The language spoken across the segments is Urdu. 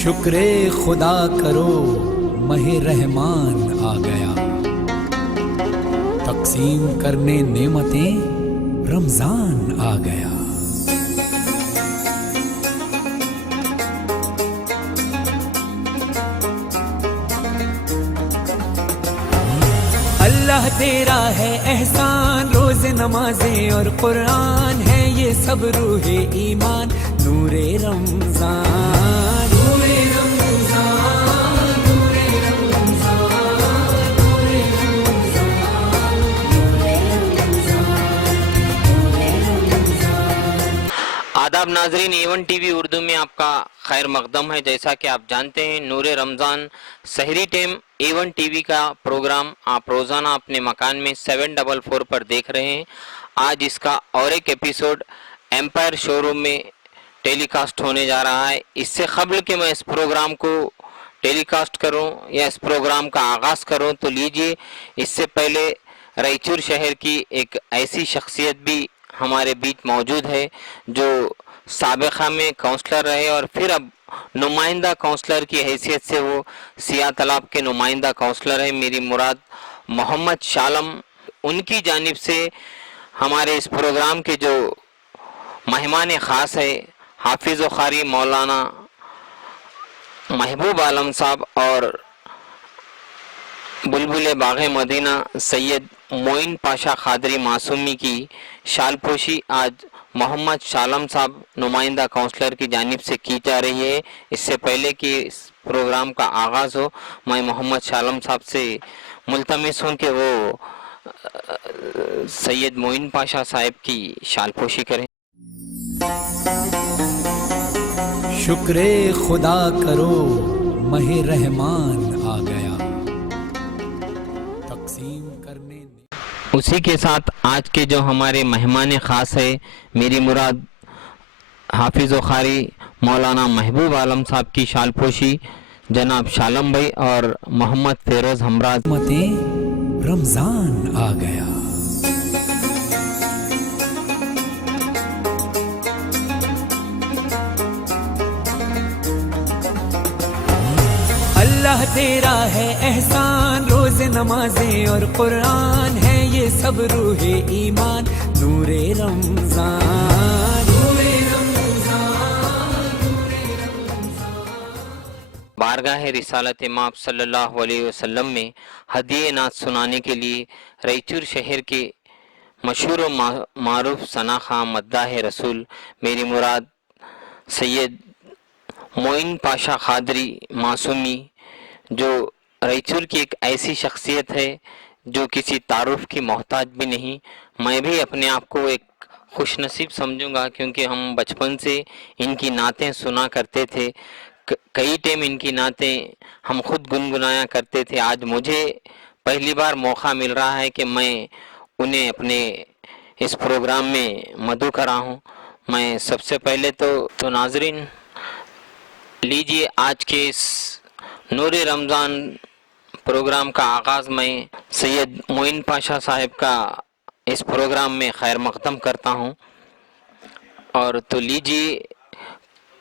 شکر خدا کرو ماہ رحمان آ گیا، تقسیم کرنے نعمتیں رمضان آ گیا۔ اللہ تیرا ہے احسان، روز نمازیں اور قرآن ہے یہ سب روح ایمان، نور رمضان نور رمضان نور رمضان نور رمضان۔ آداب ناظرین، ایون ٹی وی اردو میں آپ کا خیر مقدم ہے۔ جیسا کہ آپ جانتے ہیں نور رمضان سحری ٹائم ایون ٹی وی کا پروگرام آپ روزانہ اپنے مکان میں 744 پر دیکھ رہے ہیں۔ آج اس کا اور ایک ایپیسوڈ ایمپائر شو روم میں ٹیلی کاسٹ ہونے جا رہا ہے۔ اس سے قبل کہ میں اس پروگرام کو ٹیلی کاسٹ کروں یا اس پروگرام کا آغاز کروں تو لیجئے اس سے پہلے رائچور شہر کی ایک ایسی شخصیت بھی ہمارے بیچ موجود ہے جو سابقہ میں کونسلر رہے اور پھر اب نمائندہ کونسلر کی حیثیت سے وہ سیاہ تالاب کے نمائندہ کونسلر ہیں، میری مراد محمد شالم۔ ان کی جانب سے ہمارے اس پروگرام کے جو مہمان خاص ہے حافظ و قاری مولانا محبوب عالم صاحب اور بلبل باغ مدینہ سید معین پاشا قادری معصومی کی شال پوشی آج محمد شالم صاحب نمائندہ کونسلر کی جانب سے کی جا رہی ہے۔ اس سے پہلے کہ اس پروگرام کا آغاز ہو میں محمد شالم صاحب سے ملتمس ہوں کہ وہ سید معین پاشا صاحب کی شال پوشی کریں۔ شکر خدا کرو ماہ رحمان آ گیا، تقسیم کرنے۔ اسی کے ساتھ آج کے جو ہمارے مہمان خاص ہے میری مراد حافظ و قاری مولانا محبوب عالم صاحب کی شال پوشی جناب شالم بھائی اور محمد فیروز ہمراز۔ رمضان آ گیا، اللہ تیرا ہے احسان، روز نمازیں اور قرآن ہے یہ سب روح ایمان، نور رمضان نور رمضان نور رمضان۔ بارگاہ رسالت مآب صلی اللہ علیہ وسلم میں ہدیہ نعت سنانے کے لیے رائچور شہر کے مشہور و معروف ثناخواں مداح رسول میری مراد سید معین پاشا قادری معصومی جو رائچور کی ایک ایسی شخصیت ہے جو کسی تعارف کی محتاج بھی نہیں۔ میں بھی اپنے آپ کو ایک خوش نصیب سمجھوں گا کیونکہ ہم بچپن سے ان کی نعتیں سنا کرتے تھے، کئی ٹائم ان کی نعتیں ہم خود گنگنایا کرتے تھے۔ آج مجھے پہلی بار موقع مل رہا ہے کہ میں انہیں اپنے اس پروگرام میں مدعو کرا ہوں۔ میں سب سے پہلے تو ناظرین لیجیے آج کے اس نور رمضان پروگرام کا آغاز میں سید معین پاشا صاحب کا اس پروگرام میں خیر مقدم کرتا ہوں۔ اور تو لیجیے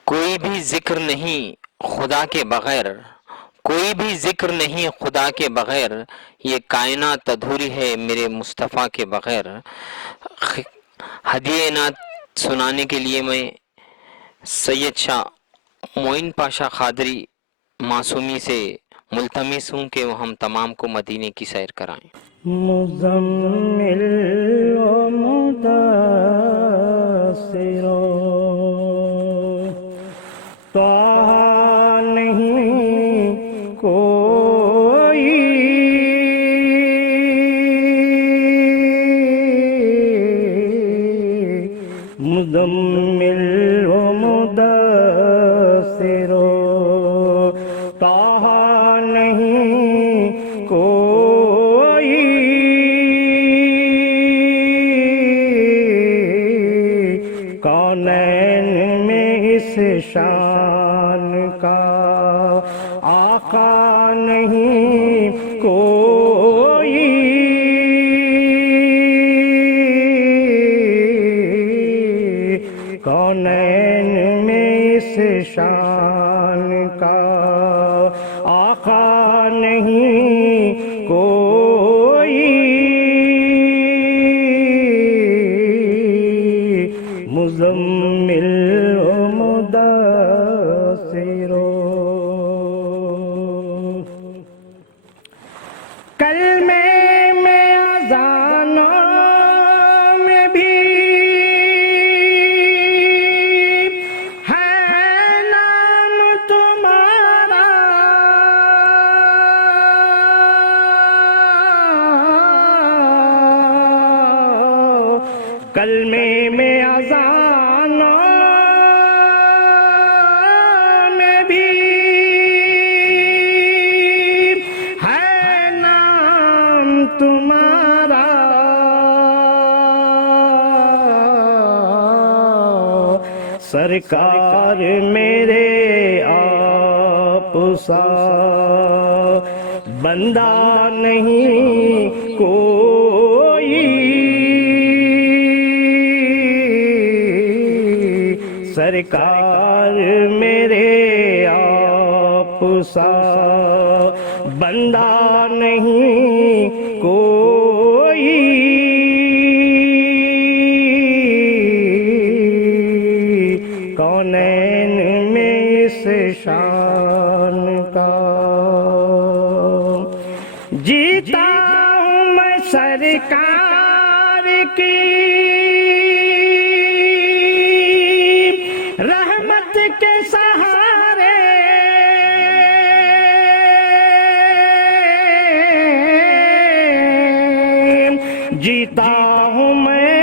کوئی بھی ذکر نہیں خدا کے بغیر، کوئی بھی ذکر نہیں خدا کے بغیر، یہ کائنات ادھوری ہے میرے مصطفیٰ کے بغیر۔ ہدیہ نعت سنانے کے لیے میں سید شاہ معین پاشا قادری معصومی سے ملتمس ہوں کہ وہ ہم تمام کو مدینے کی سیر کرائیں۔ مزمل و مدثر طه نہیں کوئی، مزمل و مدثر طه نہیں کوئی، کونین میں اس شان کا آقا نہیں کوئی، کونین کونین میں اس شان کا آقا نہیں کوئی، مزمل و مدثر کلمے میں اذانوں میں بھی ہے نام تمہارا، کلمے میں اذانوں میں بھی ہے نام تمہارا، سرکار میرے آپ سا بندہ نہیں کوئی، سرکار میرے آپ سا بندہ نہیں کوئی، کونین میں اس شان کا جیتا ہوں میں سرکار کی رحمت کے سہارے، جیتا ہوں میں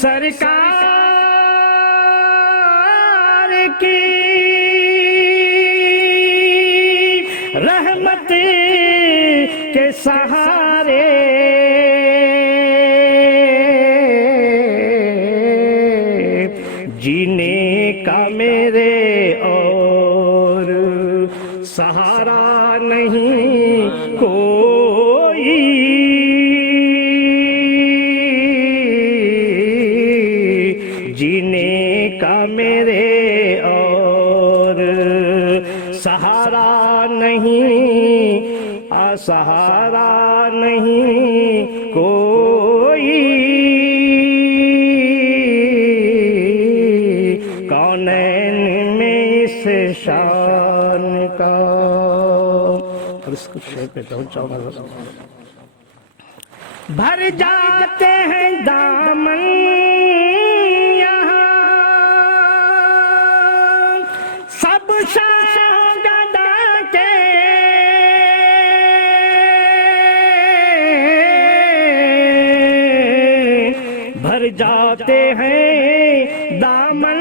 سرکار کی رحمت کے سہارے، جینے کا میرے اور سہارا نہیں کوئی، جینے کا میرے اور سہارا نہیں، سہارا نہیں کوئی، کونین میں اس شان کا، اور اس کو شعر پہ پہنچاؤں گا، بھر جاتے ہیں دامن یہاں سب شاہ گدا کے، بھر جاتے ہیں دامن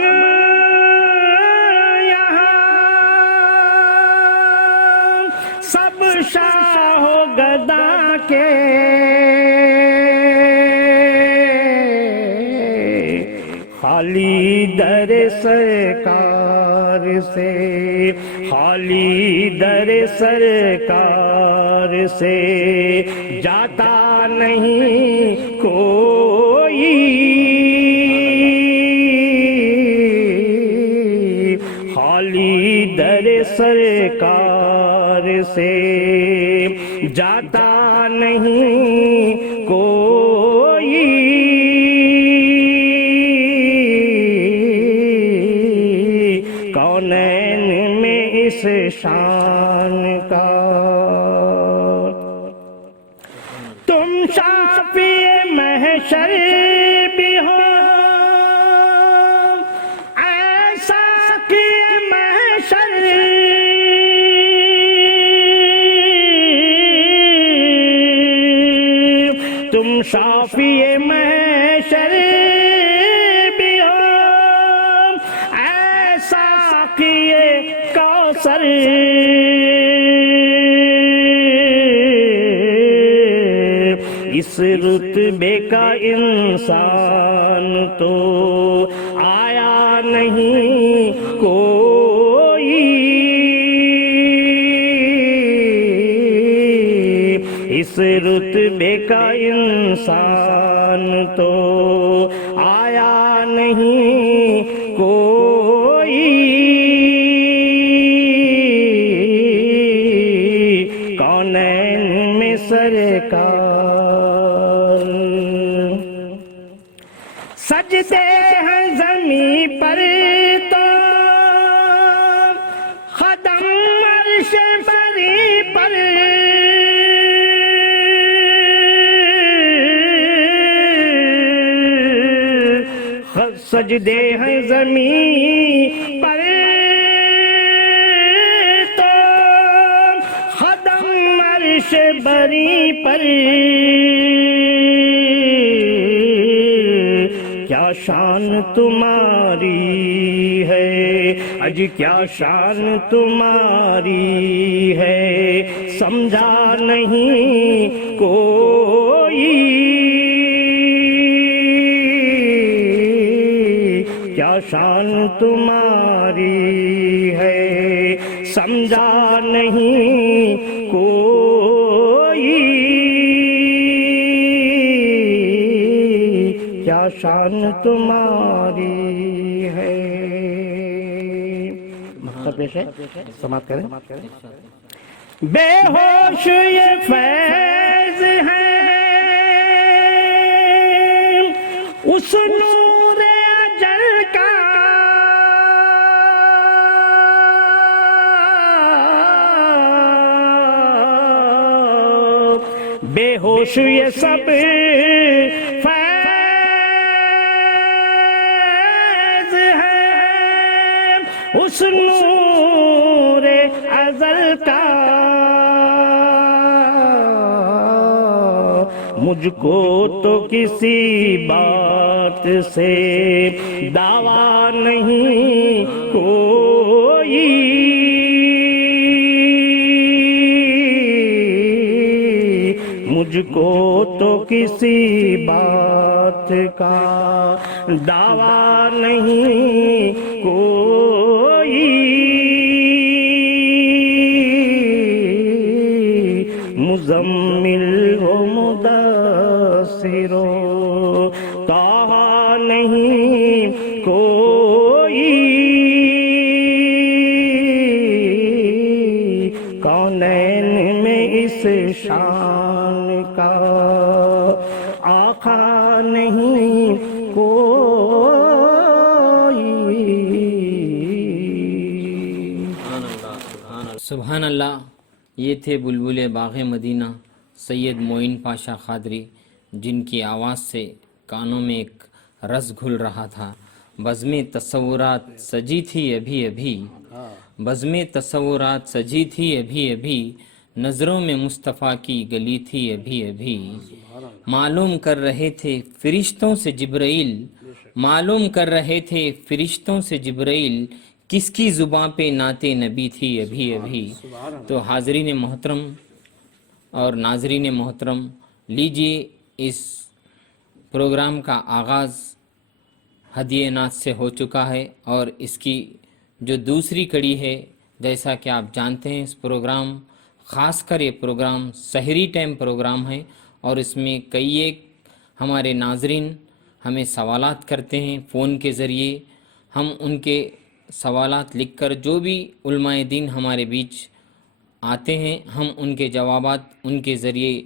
یہاں سب شاہ گدا کے، خالی در سرکار سے، خالی در سرکار سے جاتا نہیں کوئی، خالی در سرکار سے جاتا نہیں کوئی، کونین میں اس شان کا، تم شافی محشر بھی ہو ایسا کہ محشر تم شافی محشر بھی ہو ایسا کہ کوثر اس رتبے کا انسان تو آیا نہیں کوئی، اس رتبے کا انسان تو آیا نہیں کوئی کونین میں سرکار سجدے ہیں زمین پر تو خدم عرش بری پر سجدے ہیں زمین پر تو خدم عرش بری پر کیا شان تمہاری ہے اج کیا شان تمہاری ہے سمجھا نہیں کوئی کیا شان تمہاری ہے سمجھا نہیں کوئی کیا شان تمہاری ہے پیش ہے سماعت کریں بے ہوش یہ فیض ہے اس نور اجل کا بے ہوش یہ سب فیض ہے اس نور ازل کا مجھ کو تو کسی بات سے دعویٰ نہیں کوئی مجھ کو تو کسی بات کا دعویٰ نہیں کوئی مزمل و مدثر و طٰہ نہیں کوئی کونین میں اس شان کا آقا نہیں کوئی سبحان اللہ. یہ تھے بلبل باغ مدینہ سید معین پاشا قادری، جن کی آواز سے کانوں میں ایک رس گھل رہا تھا. بزم تصورات سجی تھی ابھی ابھی، بزم تصورات سجی تھی ابھی ابھی، نظروں میں مصطفیٰ کی گلی تھی ابھی ابھی. معلوم کر رہے تھے فرشتوں سے جبرائیل، معلوم کر رہے تھے فرشتوں سے جبرائیل، کس کی زباں پہ نعت نبی تھی ابھی ابھی. تو حاضرین محترم اور ناظرین محترم، لیجئے اس پروگرام کا آغاز ہدیہ نعت سے ہو چکا ہے، اور اس کی جو دوسری کڑی ہے، جیسا کہ آپ جانتے ہیں اس پروگرام، خاص کر یہ پروگرام سحری ٹائم پروگرام ہے، اور اس میں کئی ایک ہمارے ناظرین ہمیں سوالات کرتے ہیں فون کے ذریعے. ہم ان کے سوالات لکھ کر جو بھی علماء دین ہمارے بیچ آتے ہیں ہم ان کے جوابات ان کے ذریعے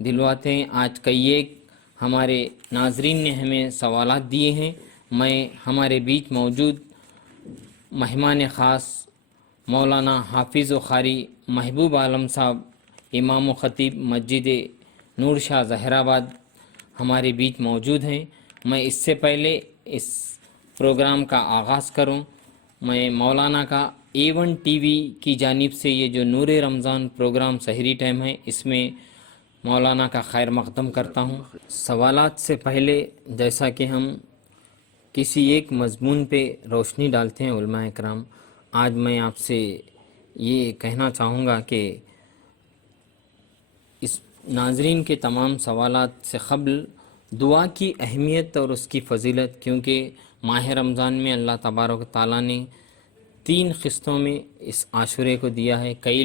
دلواتے ہیں. آج کئی ایک ہمارے ناظرین نے ہمیں سوالات دیے ہیں. میں ہمارے بیچ موجود مہمان خاص مولانا حافظ و قاری محبوب عالم صاحب، امام و خطیب مسجد نور شاہ ظہرآباد ہمارے بیچ موجود ہیں. میں اس سے پہلے اس پروگرام کا آغاز کروں، میں مولانا کا A1 TV کی جانب سے یہ جو نور رمضان پروگرام سحری ٹائم ہے، اس میں مولانا کا خیر مقدم کرتا ہوں. سوالات سے پہلے جیسا کہ ہم کسی ایک مضمون پہ روشنی ڈالتے ہیں علماء اکرام، آج میں آپ سے یہ کہنا چاہوں گا کہ اس ناظرین کے تمام سوالات سے قبل دعا کی اہمیت اور اس کی فضیلت، کیونکہ ماہ رمضان میں اللہ تبارک و تعالیٰ نے 3 قسطوں میں اس عاشورے کو دیا ہے. کئی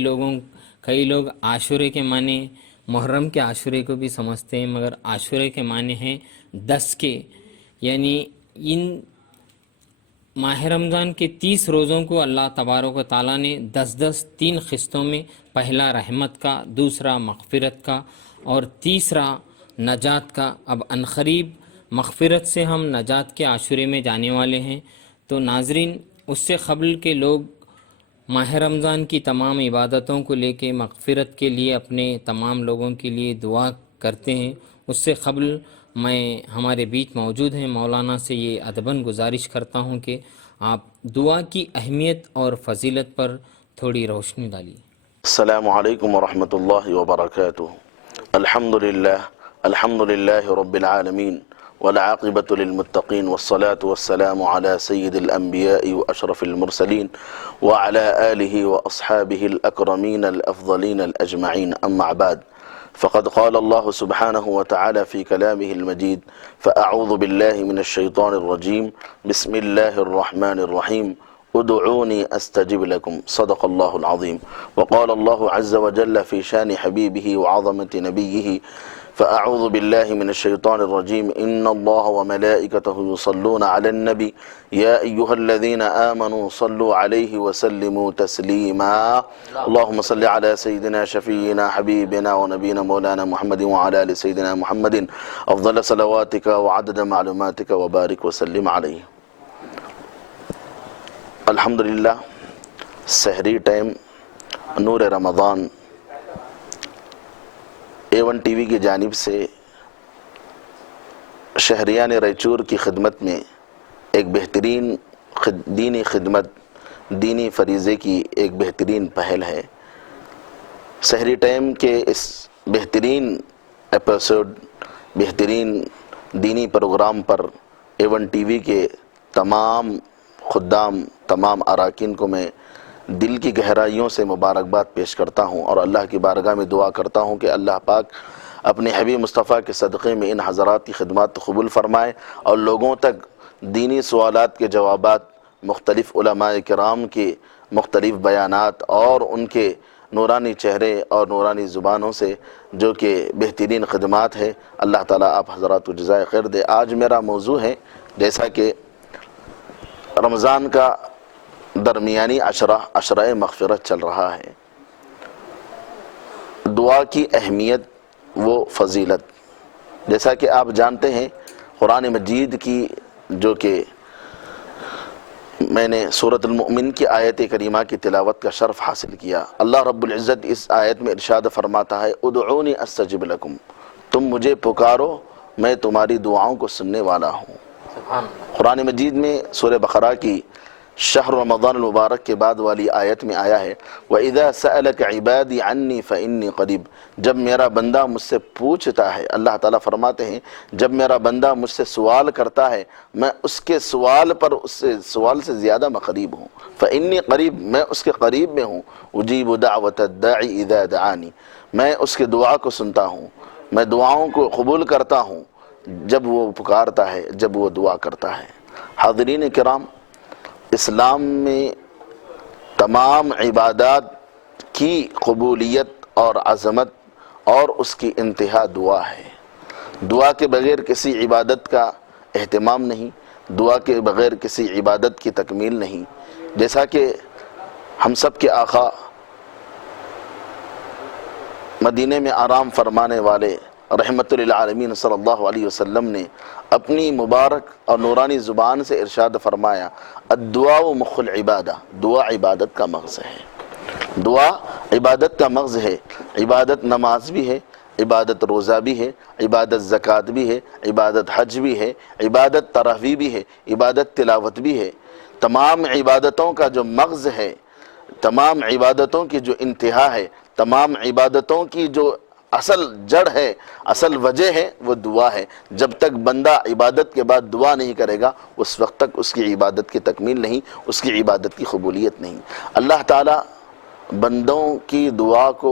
لوگ عاشورے کے معنی محرم کے عاشورے کو بھی سمجھتے ہیں، مگر عاشورے کے معنی ہیں 10 کے، یعنی ان ماہ رمضان کے 30 روزوں کو اللہ تبارک و تعالیٰ نے 10 3 قسطوں میں، پہلا رحمت کا، دوسرا مغفرت کا اور تیسرا نجات کا۔ اب عنقریب مغفرت سے ہم نجات کے عاشورے میں جانے والے ہیں۔ تو ناظرین، اس سے قبل کے لوگ ماہ رمضان کی تمام عبادتوں کو لے کے مغفرت کے لیے اپنے تمام لوگوں کے لیے دعا کرتے ہیں۔ اس سے قبل میں ہمارے بیچ موجود ہیں مولانا سے یہ ادباً گزارش کرتا ہوں کہ آپ دعا کی اہمیت اور فضیلت پر تھوڑی روشنی ڈالیے۔ السلام علیکم ورحمۃ اللہ وبرکاتہ۔ الحمد للہ رب العالمین والعاقبۃ للمتقین والصلاة والسلام علی سید الانبیاء واشرف المرسلین وعلی آلہ واصحابہ الاکرمین الافضلین الاجمعین، اما بعد، فقد قال اللہ سبحانہ وتعالی فی کلامہ المجید، فاعوذ باللہ من الشیطان الرجیم، بسم اللہ الرحمن الرحیم، ادعونی استجب لکم، صدق اللہ العظیم۔ وقال اللہ عز وجل فی شان حبیبہ وعظمت نبیہ، فاعوذ باللہ من الشیطان الرجیم، ان اللہ وملائکتہ یصلون علی النبی یا ایہا الذین آمنوا صلوا علیہ وسلموا تسلیما، اللہم صل علی سیدنا شفیعنا حبیبنا ونبینا مولانا محمد وعلی آل سیدنا محمد افضل صلواتک وعدد معلوماتک وبارک وسلم علیہ۔ الحمدللہ، سحری ٹائم نور رمضان A1 ٹی وی کی جانب سے شہریان ریچور کی خدمت میں ایک بہترین دینی خدمت، دینی فریضے کی ایک بہترین پہل ہے۔ سحری ٹائم کے اس بہترین ایپیسوڈ، بہترین دینی پروگرام پر A1 ٹی وی کے تمام خدام، تمام اراکین کو میں دل کی گہرائیوں سے مبارکباد پیش کرتا ہوں اور اللہ کی بارگاہ میں دعا کرتا ہوں کہ اللہ پاک اپنے حبیب مصطفیٰ کے صدقے میں ان حضرات کی خدمات قبول فرمائے اور لوگوں تک دینی سوالات کے جوابات، مختلف علماء کرام کے مختلف بیانات اور ان کے نورانی چہرے اور نورانی زبانوں سے جو کہ بہترین خدمات ہے، اللہ تعالیٰ آپ حضرات کو جزائے خیر دے۔ آج میرا موضوع ہے، جیسا کہ رمضان کا درمیانی عشرہ مغفرت چل رہا ہے، دعا کی اہمیت و فضیلت۔ جیسا کہ آپ جانتے ہیں، قرآن مجید کی جو کہ میں نے سورۃ المؤمن کی آیت کریمہ کی تلاوت کا شرف حاصل کیا، اللہ رب العزت اس آیت میں ارشاد فرماتا ہے، ادعونی استجب لکم، تم مجھے پکارو میں تمہاری دعاؤں کو سننے والا ہوں۔ قرآن مجید میں سورہ بقرہ کی شہر رمضان المبارک کے بعد والی آیت میں آیا ہے، وَإِذَا سَأَلَكَ عِبَادِي عَنِّي فَإِنِّي قَرِيب، جب میرا بندہ مجھ سے پوچھتا ہے، اللہ تعالیٰ فرماتے ہیں جب میرا بندہ مجھ سے سوال کرتا ہے، میں اس کے سوال پر سوال سے زیادہ میں قریب ہوں۔ فَإِنِّي قَرِيب، میں اس کے قریب میں ہوں۔ أُجِيبُ دَعْوَةَ الدَّاعِ إِذَا دَعَانِي، میں اس کے دعا کو سنتا ہوں، میں دعاؤں کو قبول کرتا ہوں جب وہ پکارتا ہے، جب وہ دعا کرتا ہے۔ حاضرین کرام، اسلام میں تمام عبادات کی قبولیت اور عظمت اور اس کی انتہا دعا ہے۔ دعا کے بغیر کسی عبادت کا اہتمام نہیں، دعا کے بغیر کسی عبادت کی تکمیل نہیں۔ جیسا کہ ہم سب کے آقا مدینے میں آرام فرمانے والے رحمت للعالمین صلی اللہ علیہ وسلم نے اپنی مبارک اور نورانی زبان سے ارشاد فرمایا، الدعاء مخ العبادہ، دعا عبادت کا مغز ہے۔ دعا عبادت کا مغز ہے۔ عبادت نماز بھی ہے، عبادت روزہ بھی ہے، عبادت زکوٰۃ بھی ہے، عبادت حج بھی ہے، عبادت تراویح بھی ہے، عبادت تلاوت بھی ہے۔ تمام عبادتوں کا جو مغز ہے، تمام عبادتوں کی جو انتہا ہے، تمام عبادتوں کی جو اصل جڑ ہے، اصل وجہ ہے، وہ دعا ہے۔ جب تک بندہ عبادت کے بعد دعا نہیں کرے گا، اس وقت تک اس کی عبادت کی تکمیل نہیں، اس کی عبادت کی قبولیت نہیں۔ اللہ تعالیٰ بندوں کی دعا کو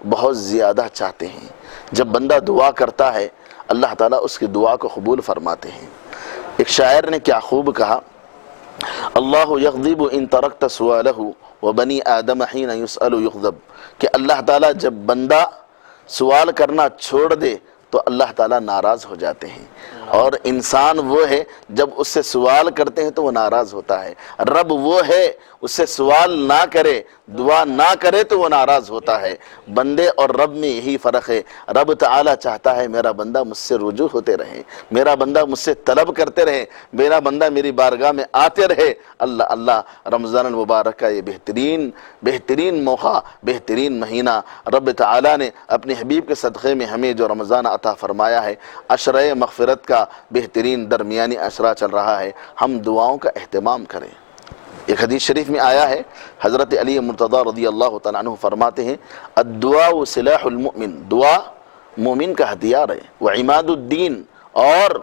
بہت زیادہ چاہتے ہیں۔ جب بندہ دعا کرتا ہے، اللہ تعالیٰ اس کی دعا کو قبول فرماتے ہیں۔ ایک شاعر نے کیا خوب کہا، اللہ یغضب ان ترکت سؤالہ وبنی آدم حین یسأل یغضب، کہ اللہ تعالیٰ جب بندہ سوال کرنا چھوڑ دے تو اللہ تعالیٰ ناراض ہو جاتے ہیں، اور انسان وہ ہے جب اس سے سوال کرتے ہیں تو وہ ناراض ہوتا ہے، رب وہ ہے اس سے سوال نہ کرے، دعا نہ کرے تو وہ ناراض ہوتا ہے۔ بندے اور رب میں یہی فرق ہے، رب تعالیٰ چاہتا ہے میرا بندہ مجھ سے رجوع ہوتے رہے، میرا بندہ مجھ سے طلب کرتے رہے، میرا بندہ میری بارگاہ میں آتے رہے۔ اللہ اللہ، رمضان المبارک کا یہ بہترین موقع، بہترین مہینہ، رب تعالیٰ نے اپنے حبیب کے صدقے میں ہمیں جو رمضان عطا فرمایا ہے، عشرہ مغفرت کا بہترین درمیانی عشرہ چل رہا ہے، ہم دعاؤں کا اہتمام کریں۔ ایک حدیث شریف میں آیا ہے، حضرت علی مرتضی رضی اللہ تعالیٰ عنہ فرماتے ہیں، الدعاء سلاح المؤمن، دعا مومن کا ہتھیار ہے، وعماد الدین، اور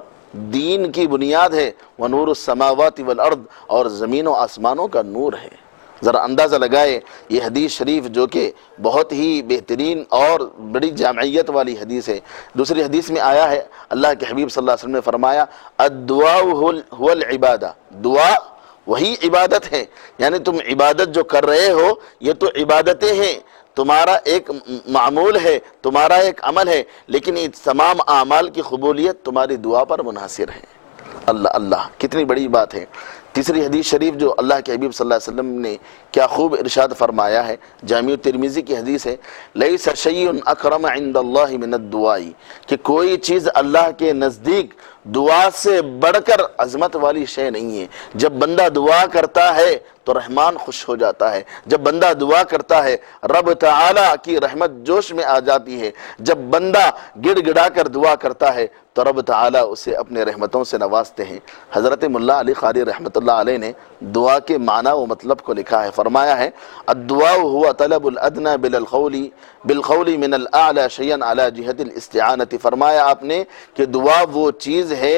دین کی بنیاد ہے، ونور السماوات والارض، اور زمین و آسمانوں کا نور ہے۔ ذرا اندازہ لگائے، یہ حدیث شریف جو کہ بہت ہی بہترین اور بڑی جامعیت والی حدیث ہے۔ دوسری حدیث میں آیا ہے، اللہ کے حبیب صلی اللہ علیہ وسلم نے فرمایا، الدعاء هو العبادہ، دعا وہی عبادت ہے، یعنی تم عبادت جو کر رہے ہو یہ تو عبادتیں ہیں، تمہارا ایک معمول ہے، تمہارا ایک عمل ہے، لیکن یہ تمام اعمال کی قبولیت تمہاری دعا پر منحصر ہے۔ اللہ اللہ، کتنی بڑی بات ہے۔ تیسری حدیث شریف جو اللہ کے حبیب صلی اللہ علیہ وسلم نے کیا خوب ارشاد فرمایا ہے، جامع ترمذی کی حدیث ہے، لیس شیء اکرم عند اللہ من الدعاء، کہ کوئی چیز اللہ کے نزدیک دعا سے بڑھ کر عظمت والی شے نہیں ہے۔ جب بندہ دعا کرتا ہے تو رحمان خوش ہو جاتا ہے، جب بندہ دعا کرتا ہے رب تعالیٰ کی رحمت جوش میں آ جاتی ہے، جب بندہ گڑ گڑا کر دعا کرتا ہے تو رب تعالیٰ اسے اپنے رحمتوں سے نوازتے ہیں۔ حضرت ملا علی قاری رحمۃ اللہ علیہ نے دعا کے معنی و مطلب کو لکھا ہے، فرمایا ہے، الدعاء هو طلب الادنى بالقول من الاعلى شيئا على جهة الاستعانة، فرمایا آپ نے کہ دعا وہ چیز ہے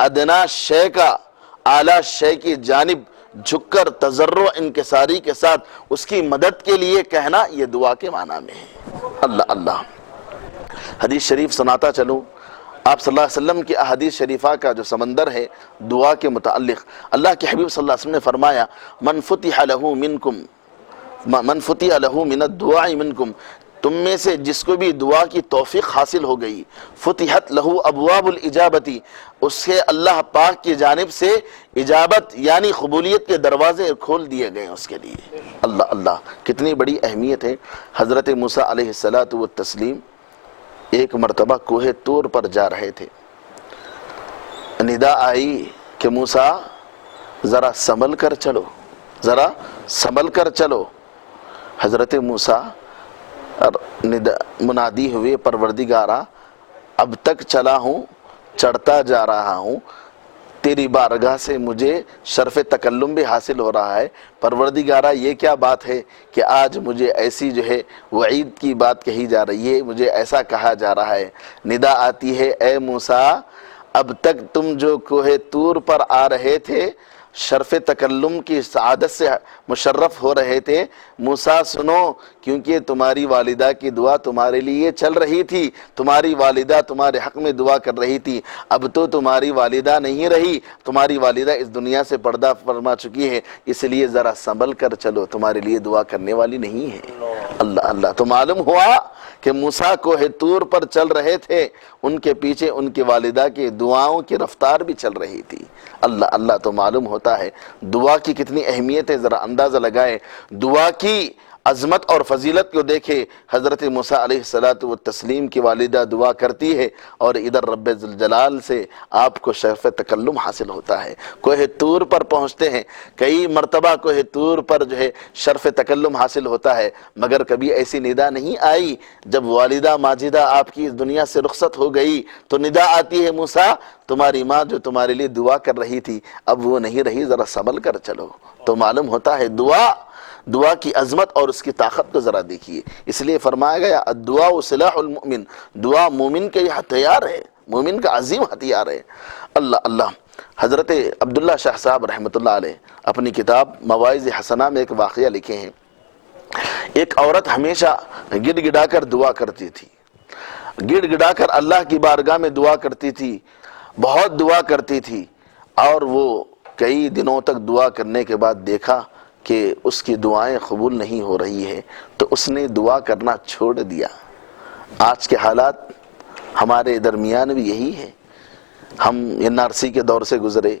ادنا شے کا اعلیٰ شے کی جانب جھک کر تضرع انکساری کے ساتھ اس کی مدد کے لیے کہنا، یہ دعا کے معنی میں ہے۔ اللہ اللہ، حدیث شریف سناتا چلوں، آپ صلی اللہ علیہ وسلم کی احادیث شریفہ کا جو سمندر ہے دعا کے متعلق، اللہ کے حبیب صلی اللہ علیہ وسلم نے فرمایا، من فتح له من الدعاء منکم، تم میں سے جس کو بھی دعا کی توفیق حاصل ہو گئی، فتحت له ابواب الاجابتی، اس کے اللہ پاک کی جانب سے اجابت یعنی قبولیت کے دروازے کھول دیے گئے اس کے لیے۔ اللہ اللہ، کتنی بڑی اہمیت ہے۔ حضرت موسیٰ علیہ السلام ایک مرتبہ کوہ طور پر جا رہے تھے، ندا آئی کہ موسیٰ ذرا سنبھل کر چلو، ذرا سنبھل کر چلو۔ حضرت موسیٰ منادی ہوئے، پروردگارا اب تک چلا ہوں، چڑھتا جا رہا ہوں، تیری بارگاہ سے مجھے شرف تکلم بھی حاصل ہو رہا ہے، پروردگارا یہ کیا بات ہے کہ آج مجھے ایسی جو ہے وعید کی بات کہی جا رہی ہے، مجھے ایسا کہا جا رہا ہے۔ ندا آتی ہے، اے موسیٰ اب تک تم جو کوہ طور پر آ رہے تھے، شرف تکلم کی سعادت سے مشرف ہو رہے تھے، موسیٰ سنو، کیونکہ تمہاری والدہ کی دعا تمہارے لیے چل رہی تھی، تمہاری والدہ تمہارے حق میں دعا کر رہی تھی، اب تو تمہاری والدہ نہیں رہی، تمہاری والدہ اس دنیا سے پردہ فرما چکی ہے، اس لیے ذرا سنبھل کر چلو، تمہارے لیے دعا کرنے والی نہیں ہے۔ اللہ اللہ، تو معلوم ہوا کہ موسیٰ کوہ طور پر چل رہے تھے، ان کے پیچھے ان کی والدہ کی دعاؤں کی رفتار بھی چل رہی تھی۔ اللہ اللہ، تو معلوم ہوتا ہے دعا کی کتنی اہمیت ہے۔ ذرا اندازہ لگائے، دعا کی عظمت اور فضیلت کو دیکھے، حضرت موسیٰ علیہ السلام کی والدہ دعا کرتی ہے اور ادھر رب ذوالجلال سے آپ کو شرف تکلم حاصل ہوتا ہے، کوہ طور پر پہنچتے ہیں، کئی مرتبہ کوہ طور پر جو ہے شرف تکلم حاصل ہوتا ہے، مگر کبھی ایسی ندا نہیں آئی جب والدہ ماجدہ آپ کی اس دنیا سے رخصت ہو گئی تو ندا آتی ہے، موسیٰ تمہاری ماں جو تمہارے لیے دعا کر رہی تھی اب وہ نہیں رہی، ذرا سنبھل کر چلو۔ تو معلوم ہوتا ہے دعا کی عظمت اور اس کی طاقت کو ذرا دیکھیے، اس لیے فرمایا گیا الدعاء سلاح المؤمن، دعا مومن کے ہتھیار ہے، مومن کا عظیم ہتھیار ہے۔ اللہ اللہ، حضرت عبداللہ شاہ صاحب رحمۃ اللہ علیہ اپنی کتاب مواعظ حسنہ میں ایک واقعہ لکھے ہیں، ایک عورت ہمیشہ گڑ گڑا کر دعا کرتی تھی، گڑ گڑا کر اللہ کی بارگاہ میں دعا کرتی تھی، بہت دعا کرتی تھی، اور وہ کئی دنوں تک دعا کرنے کے بعد دیکھا کہ اس کی دعائیں قبول نہیں ہو رہی ہے، تو اس نے دعا کرنا چھوڑ دیا۔ آج کے حالات ہمارے درمیان بھی یہی ہے، ہم NRC کے دور سے گزرے،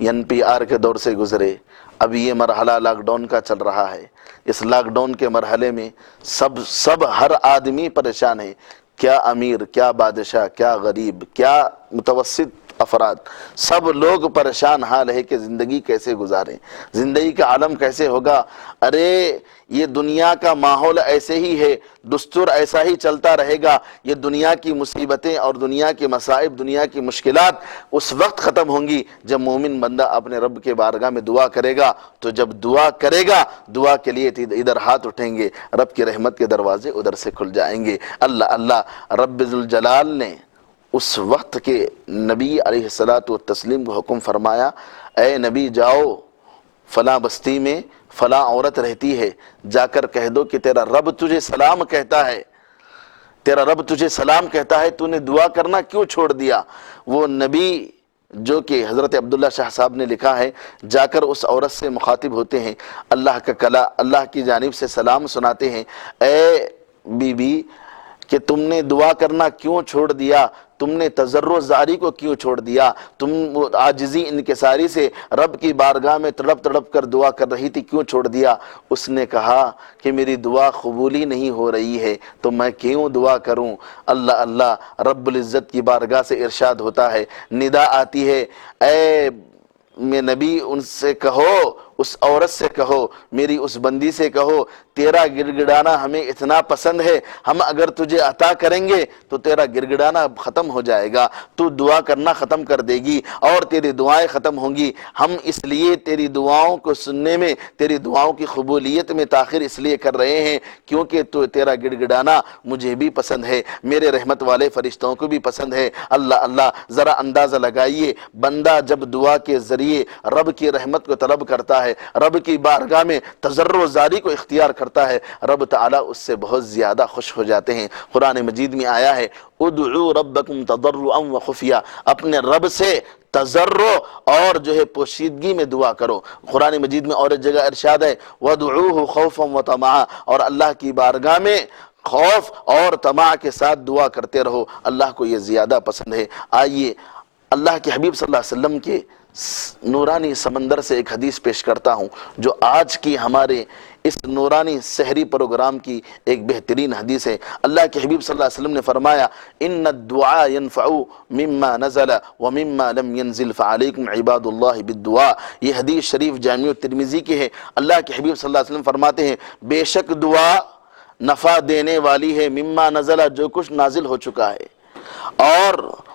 NPR کے دور سے گزرے، اب یہ مرحلہ لاک ڈاؤن کا چل رہا ہے۔ اس لاک ڈاؤن کے مرحلے میں سب ہر آدمی پریشان ہے، کیا امیر، کیا بادشاہ، کیا غریب، کیا متوسط افراد، سب لوگ پریشان حال ہے کہ زندگی کیسے گزاریں، زندگی کا عالم کیسے ہوگا۔ ارے یہ دنیا کا ماحول ایسے ہی ہے، دستور ایسا ہی چلتا رہے گا۔ یہ دنیا کی مصیبتیں اور دنیا کے مصائب، دنیا کی مشکلات اس وقت ختم ہوں گی جب مومن بندہ اپنے رب کے بارگاہ میں دعا کرے گا۔ تو جب دعا کرے گا، دعا کے لیے ادھر ہاتھ اٹھیں گے، رب کی رحمت کے دروازے ادھر سے کھل جائیں گے۔ اللہ اللہ رب ذوالجلال نے اس وقت کے نبی علیہ السلام کو حکم فرمایا، اے نبی جاؤ فلاں بستی میں فلاں عورت رہتی ہے، جا کر کہہ دو کہ تیرا رب تجھے سلام کہتا ہے، تیرا رب تجھے سلام کہتا ہے، تو نے دعا کرنا کیوں چھوڑ دیا؟ وہ نبی جو کہ حضرت عبداللہ شاہ صاحب نے لکھا ہے، جا کر اس عورت سے مخاطب ہوتے ہیں، اللہ کی جانب سے سلام سناتے ہیں، اے بی بی کہ تم نے دعا کرنا کیوں چھوڑ دیا، تم نے تضرع زاری کو کیوں چھوڑ دیا، تم عاجزی انکساری سے رب کی بارگاہ میں تڑپ تڑپ کر دعا کر رہی تھی، کیوں چھوڑ دیا؟ اس نے کہا کہ میری دعا قبولی نہیں ہو رہی ہے تو میں کیوں دعا کروں؟ اللہ اللہ رب العزت کی بارگاہ سے ارشاد ہوتا ہے، ندا آتی ہے، اے میں نبی ان سے کہو، اس عورت سے کہو، میری اس بندی سے کہو، تیرا گڑگڑانا ہمیں اتنا پسند ہے، ہم اگر تجھے عطا کریں گے تو تیرا گڑگڑانا ختم ہو جائے گا، تو دعا کرنا ختم کر دے گی اور تیری دعائیں ختم ہوں گی۔ ہم اس لیے تیری دعاؤں کو سننے میں، تیری دعاؤں کی قبولیت میں تاخیر اس لیے کر رہے ہیں کیونکہ تو تیرا گڑگڑانا مجھے بھی پسند ہے، میرے رحمت والے فرشتوں کو بھی پسند ہے۔ اللہ اللہ ذرا اندازہ لگائیے، بندہ جب دعا کے ذریعے رب کی رحمت کو طلب کرتا ہے، رب کی بارگاہ میں تضرع زاری کو اختیار کرتا ہے، رب تعالیٰ اس سے بہت زیادہ خوش ہو جاتے ہیں۔ قرآن مجید میں آیا ہے، ادعوا ربکم تضرعا وخفیا، اپنے رب سے تضرع اور جو ہے پوشیدگی میں دعا کرو۔ قرآن مجید میں اور ایک جگہ ارشاد ہے، وادعوہ خوفا وطمعا، اور اللہ کی بارگاہ میں خوف اور طمع کے ساتھ دعا کرتے رہو، اللہ کو یہ زیادہ پسند ہے۔ آئیے اللہ کے حبیب صلی اللہ علیہ وسلم کے نورانی سمندر سے ایک حدیث پیش کرتا ہوں جو آج کی ہمارے اس نورانی سحری پروگرام کی ایک بہترین حدیث ہے۔ اللہ کے حبیب صلی اللہ علیہ وسلم نے فرمایا، ان الدعاء ينفع مما نزل ومما لم ينزل فعليكم عباد اللہ بالدعاء۔ یہ حدیث شریف جامع ترمذی کی ہے۔ اللہ کے حبیب صلی اللہ علیہ وسلم فرماتے ہیں، بے شک دعا نفع دینے والی ہے، مما نزل جو کچھ نازل ہو چکا ہے، اور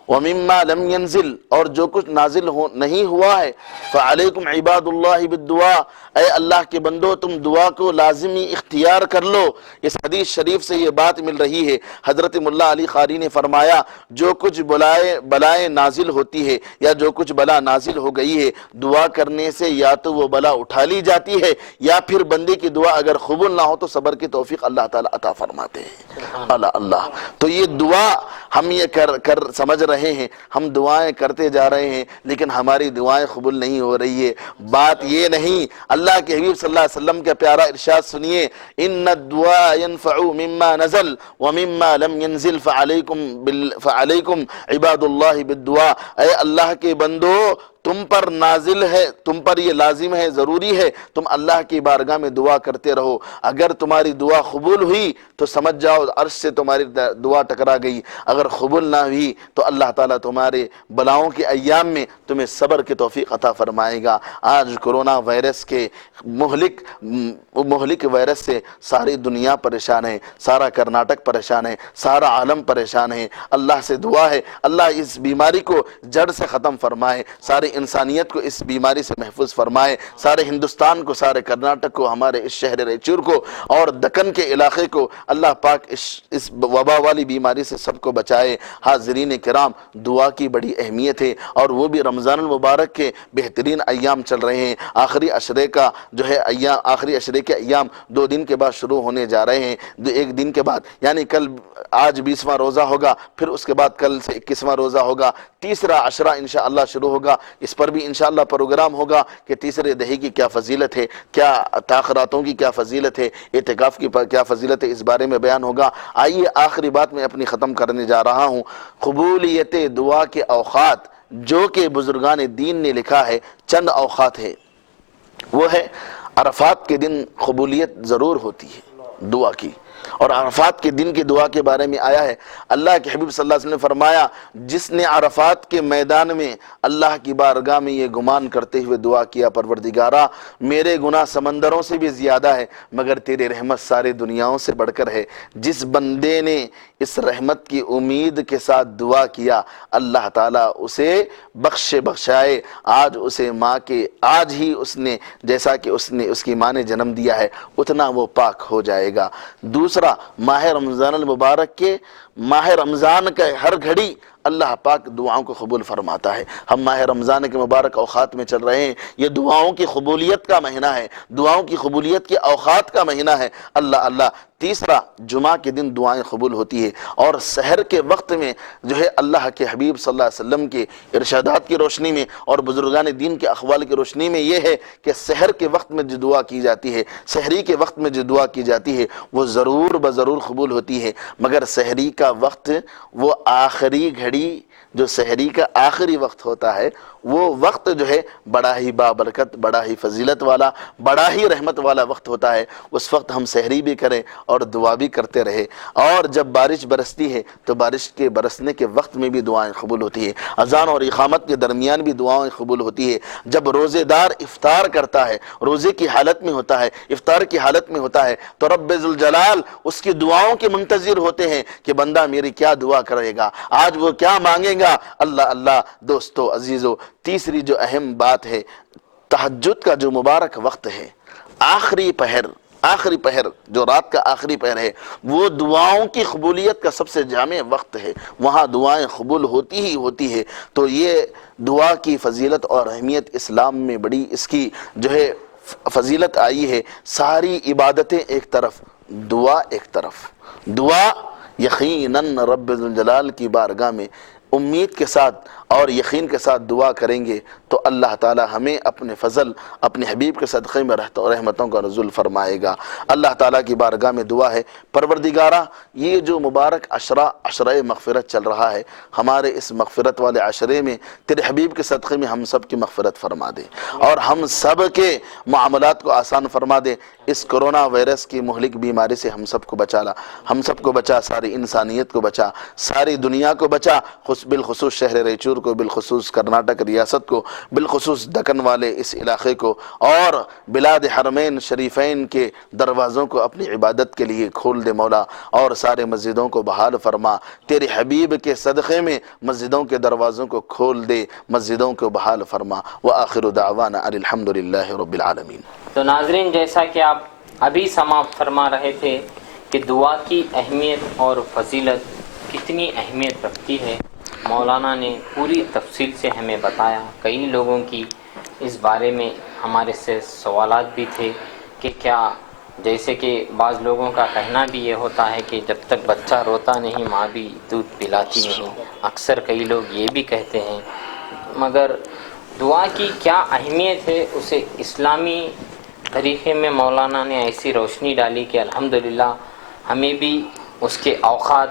وَمِمَّا لَمْ يَنزِلْ اور جو کچھ نازل نہیں ہوا ہے، فَعَلَيْكُمْ عِبَادُ اللَّهِ بِالدُّعَا، اے اللہ کے بندو تم دعا کو لازمی اختیار کر لو۔ اس حدیث شریف سے یہ بات مل رہی ہے۔ حضرت ملا علی قاری نے فرمایا، جو کچھ بلائیں نازل ہوتی ہے یا جو کچھ بلا نازل ہو گئی ہے، دعا کرنے سے یا تو وہ بلا اٹھا لی جاتی ہے یا پھر بندے کی دعا اگر قبول نہ ہو تو صبر کی توفیق اللہ تعالیٰ عطا فرماتے ہیں۔ اللہ اللہ، تو یہ دعا ہم یہ کر سمجھ رہے ہیں، ہم دعائیں کرتے جا رہے ہیں لیکن ہماری دعائیں قبول نہیں ہو رہی ہے۔ بات یہ نہیں، اللہ کے حبیب صلی اللہ علیہ وسلم کا پیارا ارشاد سنیے، ان الدعاء ينفع مما نزل ومما لم ينزل فعليكم عباد اللہ بالدعاء، اے اللہ کے بندو تم پر نازل ہے، تم پر یہ لازم ہے، ضروری ہے تم اللہ کی بارگاہ میں دعا کرتے رہو۔ اگر تمہاری دعا قبول ہوئی تو سمجھ جاؤ عرش سے تمہاری دعا ٹکرا گئی، اگر قبول نہ ہوئی تو اللہ تعالیٰ تمہارے بلاؤں کے ایام میں تمہیں صبر کی توفیق عطا فرمائے گا۔ آج کرونا وائرس کے مہلک وائرس سے ساری دنیا پریشان ہے، سارا کرناٹک پریشان ہے، سارا عالم پریشان ہے۔ اللہ سے دعا ہے اللہ اس بیماری کو جڑ سے ختم فرمائے، ساری انسانیت کو اس بیماری سے محفوظ فرمائے، سارے ہندوستان کو، سارے کرناٹک کو، ہمارے اس شہر رائچور کو اور دکن کے علاقے کو اللہ پاک اس وبا والی بیماری سے سب کو بچائے۔ حاضرین کرام، دعا کی بڑی اہمیت ہے اور وہ بھی رمضان المبارک کے بہترین ایام چل رہے ہیں۔ آخری عشرے کا جو ہے آخری عشرے کے ایام 2 دن کے بعد شروع ہونے جا رہے ہیں، 1 دن کے بعد یعنی آج 20واں روزہ ہوگا، پھر اس کے بعد کل سے 21واں روزہ ہوگا، تیسرا عشرہ انشاءاللہ شروع ہوگا۔ اس پر بھی انشاءاللہ پروگرام ہوگا کہ تیسرے دہی کی کیا فضیلت ہے، کیا تاخراتوں کی کیا فضیلت ہے، اعتکاف کی کیا فضیلت ہے، اس بارے میں بیان ہوگا۔ آئیے آخری بات میں اپنی ختم کرنے جا رہا ہوں۔ قبولیت دعا کے اوقات جو کہ بزرگان دین نے لکھا ہے، چند اوقات ہے، وہ ہے عرفات کے دن قبولیت ضرور ہوتی ہے دعا کی، اور عرفات کے دن کی دعا کے بارے میں آیا ہے، اللہ کے حبیب صلی اللہ علیہ وسلم نے فرمایا، جس نے عرفات کے میدان میں اللہ کی بارگاہ میں یہ گمان کرتے ہوئے دعا کیا، پروردگارا میرے گناہ سمندروں سے بھی زیادہ ہے مگر تیری رحمت سارے دنیاؤں سے بڑھ کر ہے، جس بندے نے اس رحمت کی امید کے ساتھ دعا کیا، اللہ تعالیٰ اسے بخشائے۔ آج اسے ماں کے آج ہی اس نے جیسا کہ اس کی ماں نے جنم دیا ہے اتنا وہ پاک ہو جائے گا۔ دوسرا، ماہ رمضان المبارک کے ماہ رمضان کا ہر گھڑی اللہ پاک دعاؤں کو قبول فرماتا ہے۔ ہم ماہ رمضان کے مبارک اوقات میں چل رہے ہیں، یہ دعاؤں کی قبولیت کا مہینہ ہے، دعاؤں کی قبولیت کے اوقات کا مہینہ ہے۔ اللہ تیسرا، جمعہ کے دن دعائیں قبول ہوتی ہے، اور سحر کے وقت میں جو ہے اللہ کے حبیب صلی اللہ علیہ وسلم کے ارشادات کی روشنی میں اور بزرگان دین کے اقوال کی روشنی میں یہ ہے کہ سحر کے وقت میں جو دعا کی جاتی ہے، سحری کے وقت میں جو دعا کی جاتی ہے وہ ضرور بضرور قبول ہوتی ہے، مگر سحری کا وقت وہ آخری گھڑی جو سحری کا آخری وقت ہوتا ہے وہ وقت جو ہے بڑا ہی بابرکت، بڑا ہی فضیلت والا، بڑا ہی رحمت والا وقت ہوتا ہے۔ اس وقت ہم سحری بھی کریں اور دعا بھی کرتے رہے، اور جب بارش برستی ہے تو بارش کے برسنے کے وقت میں بھی دعائیں قبول ہوتی ہے، اذان اور اقامت کے درمیان بھی دعائیں قبول ہوتی ہے، جب روزے دار افطار کرتا ہے، روزے کی حالت میں ہوتا ہے، افطار کی حالت میں ہوتا ہے تو رب ذوالجلال اس کی دعاؤں کے منتظر ہوتے ہیں کہ بندہ میری کیا دعا کرے گا، آج وہ کیا مانگے گا۔ اللہ دوستو عزیزو، تیسری جو اہم بات ہے، تہجد کا جو مبارک وقت ہے، آخری پہر جو رات کا آخری پہر ہے، وہ دعاؤں کی قبولیت کا سب سے جامع وقت ہے، وہاں دعائیں قبول ہوتی ہے۔ تو یہ دعا کی فضیلت اور اہمیت اسلام میں بڑی اس کی جو ہے فضیلت آئی ہے۔ ساری عبادتیں ایک طرف، دعا ایک طرف، دعا یقیناً رب ذوالجلال کی بارگاہ میں امید کے ساتھ اور یقین کے ساتھ دعا کریں گے تو اللہ تعالی ہمیں اپنے فضل، اپنے حبیب کے صدقے میں رحمتوں کا نزول فرمائے گا۔ اللہ تعالیٰ کی بارگاہ میں دعا ہے، پروردگارہ یہ جو مبارک عشرہ مغفرت چل رہا ہے، ہمارے اس مغفرت والے عشرے میں تیرے حبیب کے صدقے میں ہم سب کی مغفرت فرما دے، اور ہم سب کے معاملات کو آسان فرما دے۔ اس کرونا وائرس کی مہلک بیماری سے ہم سب کو بچا، ساری انسانیت کو بچا، ساری دنیا کو بچا، بالخصوص شہر ریچور کو، بالخصوص کرناٹک ریاست کو، بالخصوص دکن والے اس علاقے کو، اور بلاد حرمین شریفین کے دروازوں کو اپنی عبادت کے لیے کھول دے مولا، اور سارے مسجدوں کو بحال فرما، تیرے حبیب کے صدقے میں مسجدوں کے دروازوں کو کھول دے، مسجدوں کو بحال فرما۔ وآخر دعوانا ان الحمدللہ رب العالمین۔ تو ناظرین، جیسا کہ آپ ابھی سماعت فرما رہے تھے کہ دعا کی اہمیت اور فضیلت کتنی اہمیت رکھتی ہے، مولانا نے پوری تفصیل سے ہمیں بتایا۔ کئی لوگوں کی اس بارے میں ہمارے سے سوالات بھی تھے کہ کیا، جیسے کہ بعض لوگوں کا کہنا بھی یہ ہوتا ہے کہ جب تک بچہ روتا نہیں ماں بھی دودھ پلاتی نہیں، اکثر کئی لوگ یہ بھی کہتے ہیں، مگر دعا کی کیا اہمیت ہے اسے اسلامی طریقے میں مولانا نے ایسی روشنی ڈالی کہ الحمدللہ ہمیں بھی اس کے اوقات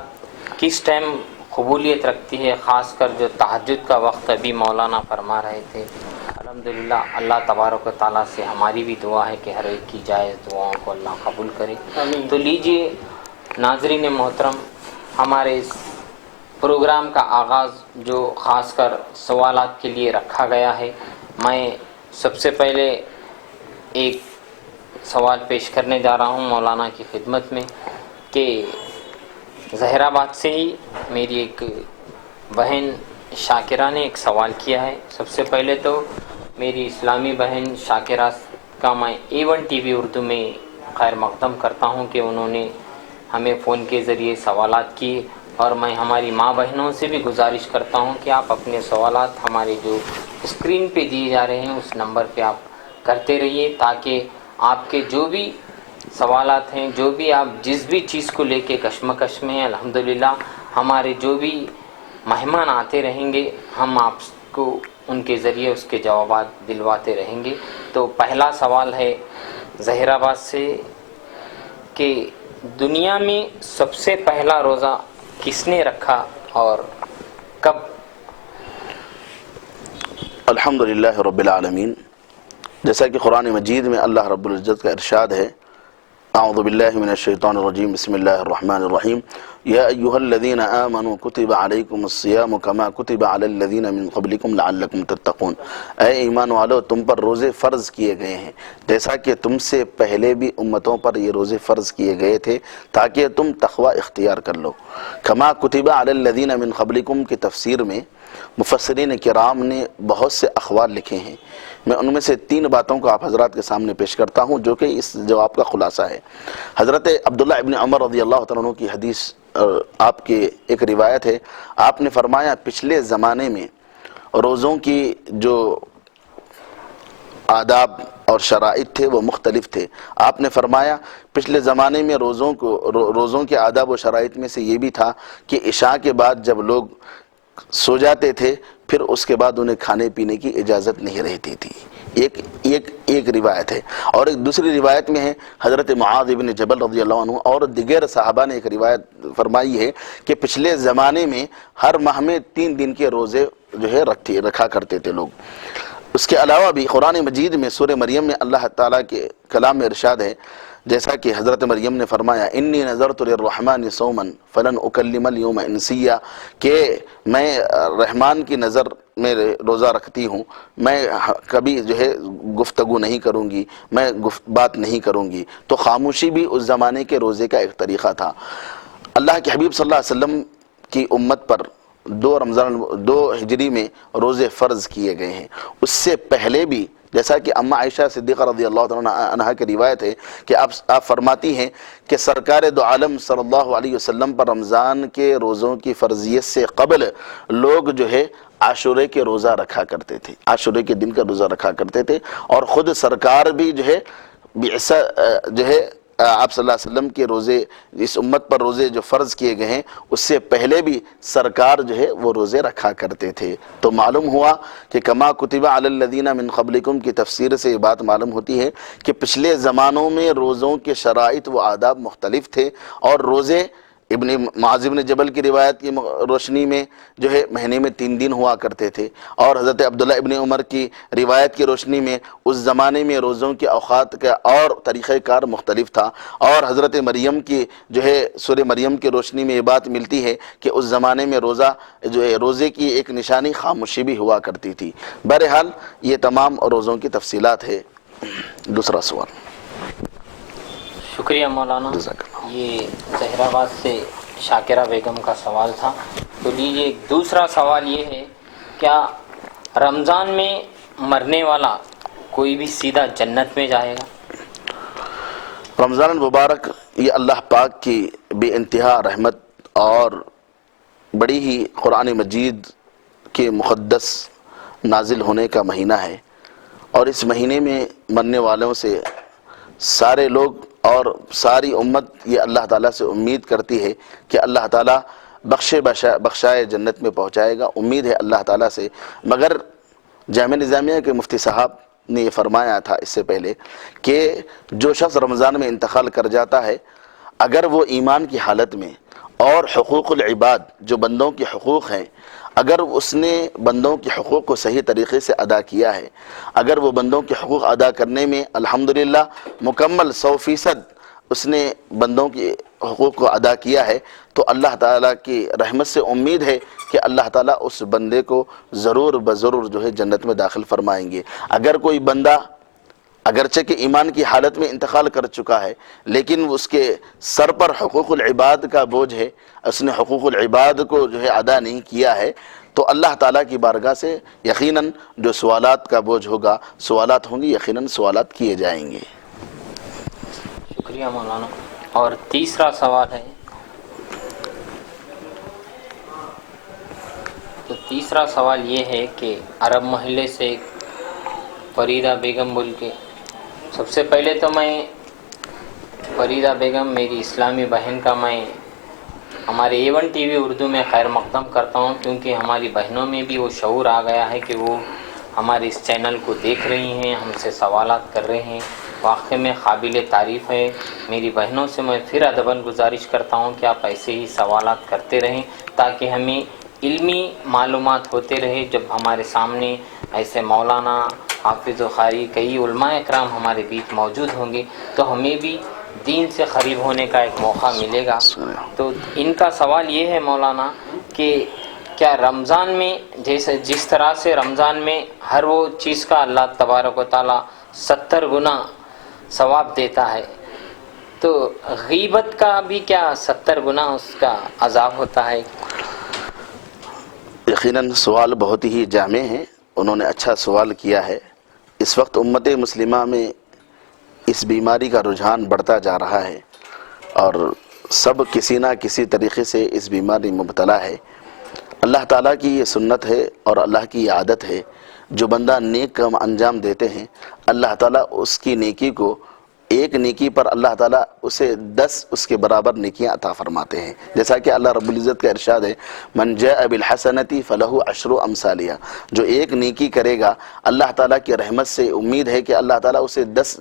کس ٹائم قبولیت رکھتی ہے، خاص کر جو تہجد کا وقت ابھی مولانا فرما رہے تھے۔ الحمدللہ اللہ تبارک و تعالیٰ سے ہماری بھی دعا ہے کہ ہر ایک کی جائز دعاؤں کو اللہ قبول کرے۔ تو لیجئے ناظرین محترم، ہمارے اس پروگرام کا آغاز جو خاص کر سوالات کے لیے رکھا گیا ہے، میں سب سے پہلے ایک سوال پیش کرنے جا رہا ہوں مولانا کی خدمت میں کہ ظاہر آباد سے ہی میری ایک بہن شاکرہ نے ایک سوال کیا ہے۔ سب سے پہلے تو میری اسلامی بہن شاکرہ کا میں A1 TV اردو میں خیر مقدم کرتا ہوں کہ انہوں نے ہمیں فون کے ذریعے سوالات کیے، اور میں ہماری ماں بہنوں سے بھی گزارش کرتا ہوں کہ آپ اپنے سوالات ہمارے جو اسکرین پہ دیے جا رہے ہیں اس نمبر پہ آپ کرتے رہیے، تاکہ آپ کے جو بھی سوالات ہیں، جو بھی آپ جس بھی چیز کو لے کے کشمکش میں ہیں، الحمدللہ ہمارے جو بھی مہمان آتے رہیں گے ہم آپ کو ان کے ذریعے اس کے جوابات دلواتے رہیں گے۔ تو پہلا سوال ہے ظہیر آباد سے کہ دنیا میں سب سے پہلا روزہ کس نے رکھا اور کب؟ الحمدللہ رب العالمین، جیسا کہ قرآن مجید میں اللہ رب العزت کا ارشاد ہے، اعوذ باللہ من الشیطان الرجیم، بسم اللہ الرحمن الرحیم، یا ایہا الذین آمنوا کتب علیکم الصیام کما کتب علی الذین من قبلکم لعلکم تتقون، اے ایمان والو تم پر روزے فرض کیے گئے ہیں جیسا کہ تم سے پہلے بھی امتوں پر یہ روزے فرض کیے گئے تھے تاکہ تم تقوی اختیار کر لو۔ کما کتب علی الذین من قبلکم کی تفسیر میں مفسرین کرام نے بہت سے اقوال لکھے ہیں، میں ان میں سے 3 باتوں کو آپ حضرات کے سامنے پیش کرتا ہوں جو کہ اس جواب کا خلاصہ ہے۔ حضرت عبداللہ ابن عمر رضی اللہ تعالیٰ عنہ کی حدیث آپ کے ایک روایت ہے، آپ نے فرمایا پچھلے زمانے میں روزوں کی جو آداب اور شرائط تھے وہ مختلف تھے۔ آپ نے فرمایا پچھلے زمانے میں روزوں کے آداب و شرائط میں سے یہ بھی تھا کہ عشاء کے بعد جب لوگ سو جاتے تھے پھر اس کے بعد انہیں کھانے پینے کی اجازت نہیں رہتی تھی۔ ایک روایت ہے، اور ایک دوسری روایت میں ہے حضرت معاذ بن جبل رضی اللہ عنہ اور دیگر صحابہ نے ایک روایت فرمائی ہے کہ پچھلے زمانے میں ہر ماہ میں 3 دن کے روزے جو ہے رکھا کرتے تھے لوگ۔ اس کے علاوہ بھی قرآن مجید میں سورہ مریم میں اللہ تعالیٰ کے کلام میں ارشاد ہے، جیسا کہ حضرت مریم نے فرمایا انی نذرت للرحمن صوما فلن اکلم اليوم انسیا، کہ میں رحمان کی نظر میں روزہ رکھتی ہوں، میں کبھی جو ہے گفتگو نہیں کروں گی، میں بات نہیں کروں گی۔ تو خاموشی بھی اس زمانے کے روزے کا ایک طریقہ تھا۔ اللہ کے حبیب صلی اللہ علیہ وسلم کی امت پر 2 ہجری میں روزے فرض کیے گئے ہیں۔ اس سے پہلے بھی جیسا کہ اماں عائشہ صدیقہ رضی اللہ عنہا کی روایت ہے کہ آپ فرماتی ہیں کہ سرکار دو عالم صلی اللہ علیہ وسلم پر رمضان کے روزوں کی فرضیت سے قبل لوگ جو ہے عاشورے کے روزہ رکھا کرتے تھے، عاشورے کے دن کا روزہ رکھا کرتے تھے، اور خود سرکار بھی جو ہے جو ہے آپ صلی اللہ علیہ وسلم کے روزے، اس امت پر روزے جو فرض کیے گئے ہیں اس سے پہلے بھی سرکار جو ہے وہ روزے رکھا کرتے تھے۔ تو معلوم ہوا کہ کما کتب علی الذین من قبلکم کی تفسیر سے یہ بات معلوم ہوتی ہے کہ پچھلے زمانوں میں روزوں کے شرائط و آداب مختلف تھے، اور روزے ابن معاذ بن جبل کی روایت کی روشنی میں جو ہے مہینے میں 3 دن ہوا کرتے تھے، اور حضرت عبداللہ ابن عمر کی روایت کی روشنی میں اس زمانے میں روزوں کے اوقات کا اور طریقہ کار مختلف تھا، اور حضرت مریم کی جو ہے سورہ مریم کی روشنی میں یہ بات ملتی ہے کہ اس زمانے میں روزے کی ایک نشانی خاموشی بھی ہوا کرتی تھی۔ بہرحال یہ تمام روزوں کی تفصیلات ہے۔ دوسرا سوال۔ شکریہ مولانا۔ یہ ظہیر آباد سے شاکرہ بیگم کا سوال تھا۔ تو لیجیے دوسرا سوال یہ ہے، کیا رمضان میں مرنے والا کوئی بھی سیدھا جنت میں جائے گا؟ رمضان المبارک یہ اللہ پاک کی بے انتہا رحمت اور بڑی ہی قرآن مجید کے مقدس نازل ہونے کا مہینہ ہے، اور اس مہینے میں مرنے والوں سے سارے لوگ اور ساری امت یہ اللہ تعالیٰ سے امید کرتی ہے کہ اللہ تعالیٰ بخشائے جنت میں پہنچائے گا، امید ہے اللہ تعالیٰ سے۔ مگر جامعہ نظامیہ کے مفتی صاحب نے یہ فرمایا تھا اس سے پہلے کہ جو شخص رمضان میں انتقال کر جاتا ہے، اگر وہ ایمان کی حالت میں اور حقوق العباد جو بندوں کے حقوق ہیں، اگر اس نے بندوں کے حقوق کو صحیح طریقے سے ادا کیا ہے، اگر وہ بندوں کے حقوق ادا کرنے میں الحمدللہ مکمل 100% اس نے بندوں کے حقوق کو ادا کیا ہے، تو اللہ تعالیٰ کی رحمت سے امید ہے کہ اللہ تعالیٰ اس بندے کو ضرور بضرور جو ہے جنت میں داخل فرمائیں گے۔ اگر کوئی بندہ اگرچہ کہ ایمان کی حالت میں انتقال کر چکا ہے لیکن اس کے سر پر حقوق العباد کا بوجھ ہے، اس نے حقوق العباد کو جو ہے ادا نہیں کیا ہے، تو اللہ تعالیٰ کی بارگاہ سے یقیناً جو سوالات کا بوجھ ہوگا، سوالات ہوں گے، یقیناً سوالات کیے جائیں گے۔ شکریہ مولانا۔ اور تیسرا سوال ہے، تو تیسرا سوال یہ ہے کہ عرب محلے سے فریدہ بیگم بول کے، سب سے پہلے تو میں فریدہ بیگم میری اسلامی بہن کا میں ہمارے A1 TV اردو میں خیر مقدم کرتا ہوں، کیونکہ ہماری بہنوں میں بھی وہ شعور آ گیا ہے کہ وہ ہمارے اس چینل کو دیکھ رہی ہیں، ہم سے سوالات کر رہے ہیں، واقعی میں قابل تعریف ہے۔ میری بہنوں سے میں پھر ادباً گزارش کرتا ہوں کہ آپ ایسے ہی سوالات کرتے رہیں تاکہ ہمیں علمی معلومات ہوتے رہے۔ جب ہمارے سامنے ایسے مولانا، حافظ و قاری، کئی علماء اکرام ہمارے بیچ موجود ہوں گے تو ہمیں بھی دین سے قریب ہونے کا ایک موقع ملے گا۔ تو ان کا سوال یہ ہے مولانا کہ کیا رمضان میں جس طرح سے رمضان میں ہر وہ چیز کا اللہ تبارک و تعالیٰ 70 گنا ثواب دیتا ہے، تو غیبت کا بھی کیا 70 گنا اس کا عذاب ہوتا ہے؟ یقیناً سوال بہت ہی جامع ہے، انہوں نے اچھا سوال کیا ہے۔ اس وقت امت مسلمہ میں اس بیماری کا رجحان بڑھتا جا رہا ہے اور سب کسی نہ کسی طریقے سے اس بیماری میں مبتلا ہے۔ اللہ تعالیٰ کی یہ سنت ہے اور اللہ کی یہ عادت ہے، جو بندہ نیک کام انجام دیتے ہیں اللہ تعالیٰ اس کی نیکی کو، ایک نیکی پر اللہ تعالیٰ اسے 10 اس کے برابر نیکیاں عطا فرماتے ہیں۔ جیسا کہ اللہ رب العزت کا ارشاد ہے، من جاء بالحسنۃ فلہ عشر امثالھا، جو ایک نیکی کرے گا اللہ تعالیٰ کی رحمت سے امید ہے کہ اللہ تعالیٰ اسے 10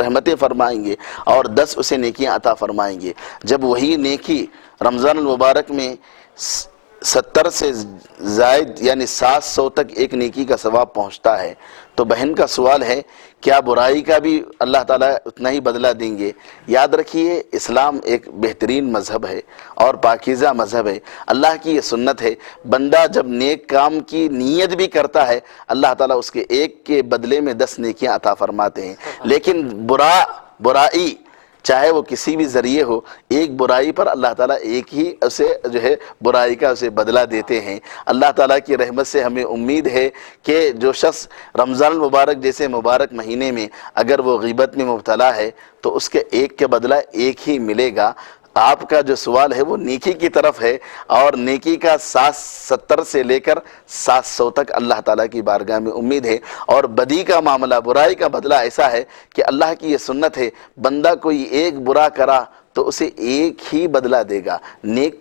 رحمتیں فرمائیں گے اور 10 اسے نیکیاں عطا فرمائیں گے۔ جب وہی نیکی رمضان المبارک میں 70 سے زائد یعنی 700 تک ایک نیکی کا ثواب پہنچتا ہے، تو بہن کا سوال ہے کیا برائی کا بھی اللہ تعالیٰ اتنا ہی بدلہ دیں گے؟ یاد رکھیے، اسلام ایک بہترین مذہب ہے اور پاکیزہ مذہب ہے۔ اللہ کی یہ سنت ہے، بندہ جب نیک کام کی نیت بھی کرتا ہے اللہ تعالیٰ اس کے ایک کے بدلے میں 10 نیکیاں عطا فرماتے ہیں۔ لیکن برائی چاہے وہ کسی بھی ذریعے ہو، ایک برائی پر اللہ تعالیٰ ایک ہی اسے جو ہے برائی کا اسے بدلہ دیتے ہیں۔ اللہ تعالیٰ کی رحمت سے ہمیں امید ہے کہ جو شخص رمضان المبارک جیسے مبارک مہینے میں اگر وہ غیبت میں مبتلا ہے تو اس کے ایک کے بدلہ ایک ہی ملے گا۔ آپ کا جو سوال ہے وہ نیکی کی طرف ہے اور نیکی کا 70 سے لے کر 700 تک اللہ تعالیٰ کی بارگاہ میں امید ہے۔ اور بدی کا معاملہ، برائی کا بدلہ ایسا ہے کہ اللہ کی یہ سنت ہے، بندہ کوئی ایک برا کرا تو اسے ایک ہی بدلہ دے گا،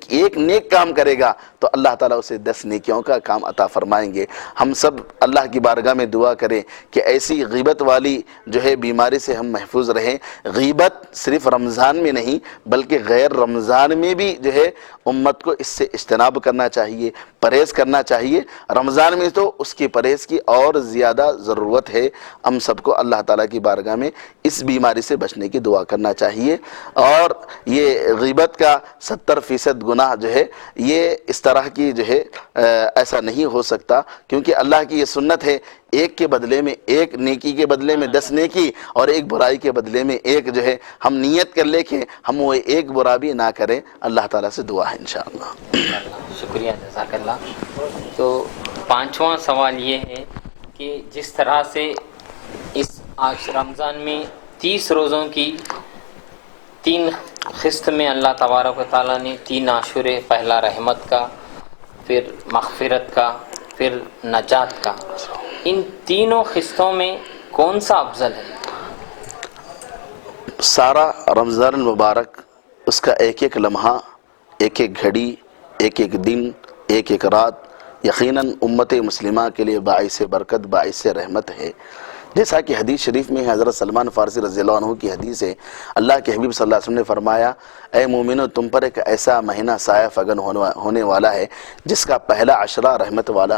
ایک نیک کام کرے گا تو اللہ تعالیٰ اسے 10 نیکیوں کا کام عطا فرمائیں گے۔ ہم سب اللہ کی بارگاہ میں دعا کریں کہ ایسی غیبت والی جو ہے بیماری سے ہم محفوظ رہیں۔ غیبت صرف رمضان میں نہیں بلکہ غیر رمضان میں بھی جو ہے امت کو اس سے اجتناب کرنا چاہیے، پرہیز کرنا چاہیے۔ رمضان میں تو اس کی پرہیز کی اور زیادہ ضرورت ہے۔ ہم سب کو اللہ تعالیٰ کی بارگاہ میں اس بیماری سے بچنے کی دعا کرنا چاہیے۔ اور یہ غیبت کا 70% گناہ جو ہے یہ اس طرح کی جو ہے ایسا نہیں ہو سکتا، کیونکہ اللہ کی یہ سنت ہے، ایک کے بدلے میں ایک نیکی کے بدلے میں 10 نیکی اور ایک برائی کے بدلے میں ایک جو ہے ہم نیت کر لے کہ ہم وہ ایک برا بھی نہ کریں۔ اللہ تعالیٰ سے دعا ہے انشاءاللہ۔ شکریہ، جزاک اللہ۔ تو 5واں سوال یہ ہے کہ جس طرح سے اس آج رمضان میں 30 روزوں کی 3 قسط میں اللہ تبارک و تعالیٰ نے 3 عاشورے، پہلا رحمت کا، پھر مغفرت کا، پھر نجات کا، ان تینوں قسطوں میں کون سا افضل ہے؟ سارا رمضان المبارک، اس کا ایک ایک لمحہ، ایک ایک گھڑی، ایک ایک دن، ایک ایک رات یقیناً امت مسلمہ کے لیے باعث برکت، باعث رحمت ہے۔ جیسا کہ حدیث شریف میں حضرت سلمان فارسی رضی اللہ عنہ کی حدیث ہے، اللہ کے حبیب صلی اللہ علیہ وسلم نے فرمایا، اے مومنو، تم پر ایک ایسا مہینہ سایہ فگن ہونے والا ہے جس کا پہلا عشرہ رحمت والا،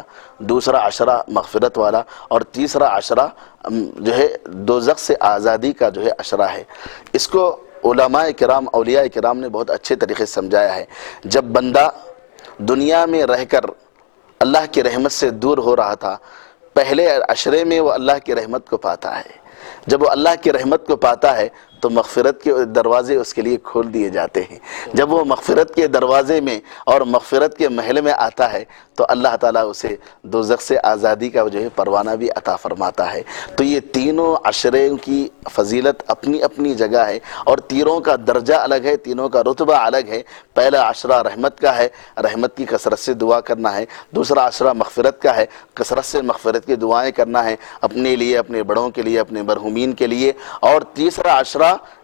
دوسرا عشرہ مغفرت والا اور تیسرا عشرہ جو ہے دوزخ سے آزادی کا جو ہے عشرہ ہے۔ اس کو علماء کرام، اولیاء کرام نے بہت اچھے طریقے سے سمجھایا ہے۔ جب بندہ دنیا میں رہ کر اللہ کی رحمت سے دور ہو رہا تھا، پہلے عشرے میں وہ اللہ کی رحمت کو پاتا ہے۔ جب وہ اللہ کی رحمت کو پاتا ہے تو مغفرت کے دروازے اس کے لیے کھول دیے جاتے ہیں۔ جب وہ مغفرت کے دروازے میں اور مغفرت کے محل میں آتا ہے تو اللہ تعالیٰ اسے دوزخ سے آزادی کا جو ہے پروانہ بھی عطا فرماتا ہے۔ تو یہ تینوں عشرے کی فضیلت اپنی اپنی جگہ ہے اور تینوں کا درجہ الگ ہے، تینوں کا رتبہ الگ ہے۔ پہلا عشرہ رحمت کا ہے، رحمت کی کثرت سے دعا کرنا ہے۔ دوسرا عشرہ مغفرت کا ہے، کثرت سے مغفرت کی دعائیں کرنا ہے، اپنے لیے، اپنے بڑوں کے لیے، اپنے مرحومین کے لیے۔ اور تیسرا عشرہ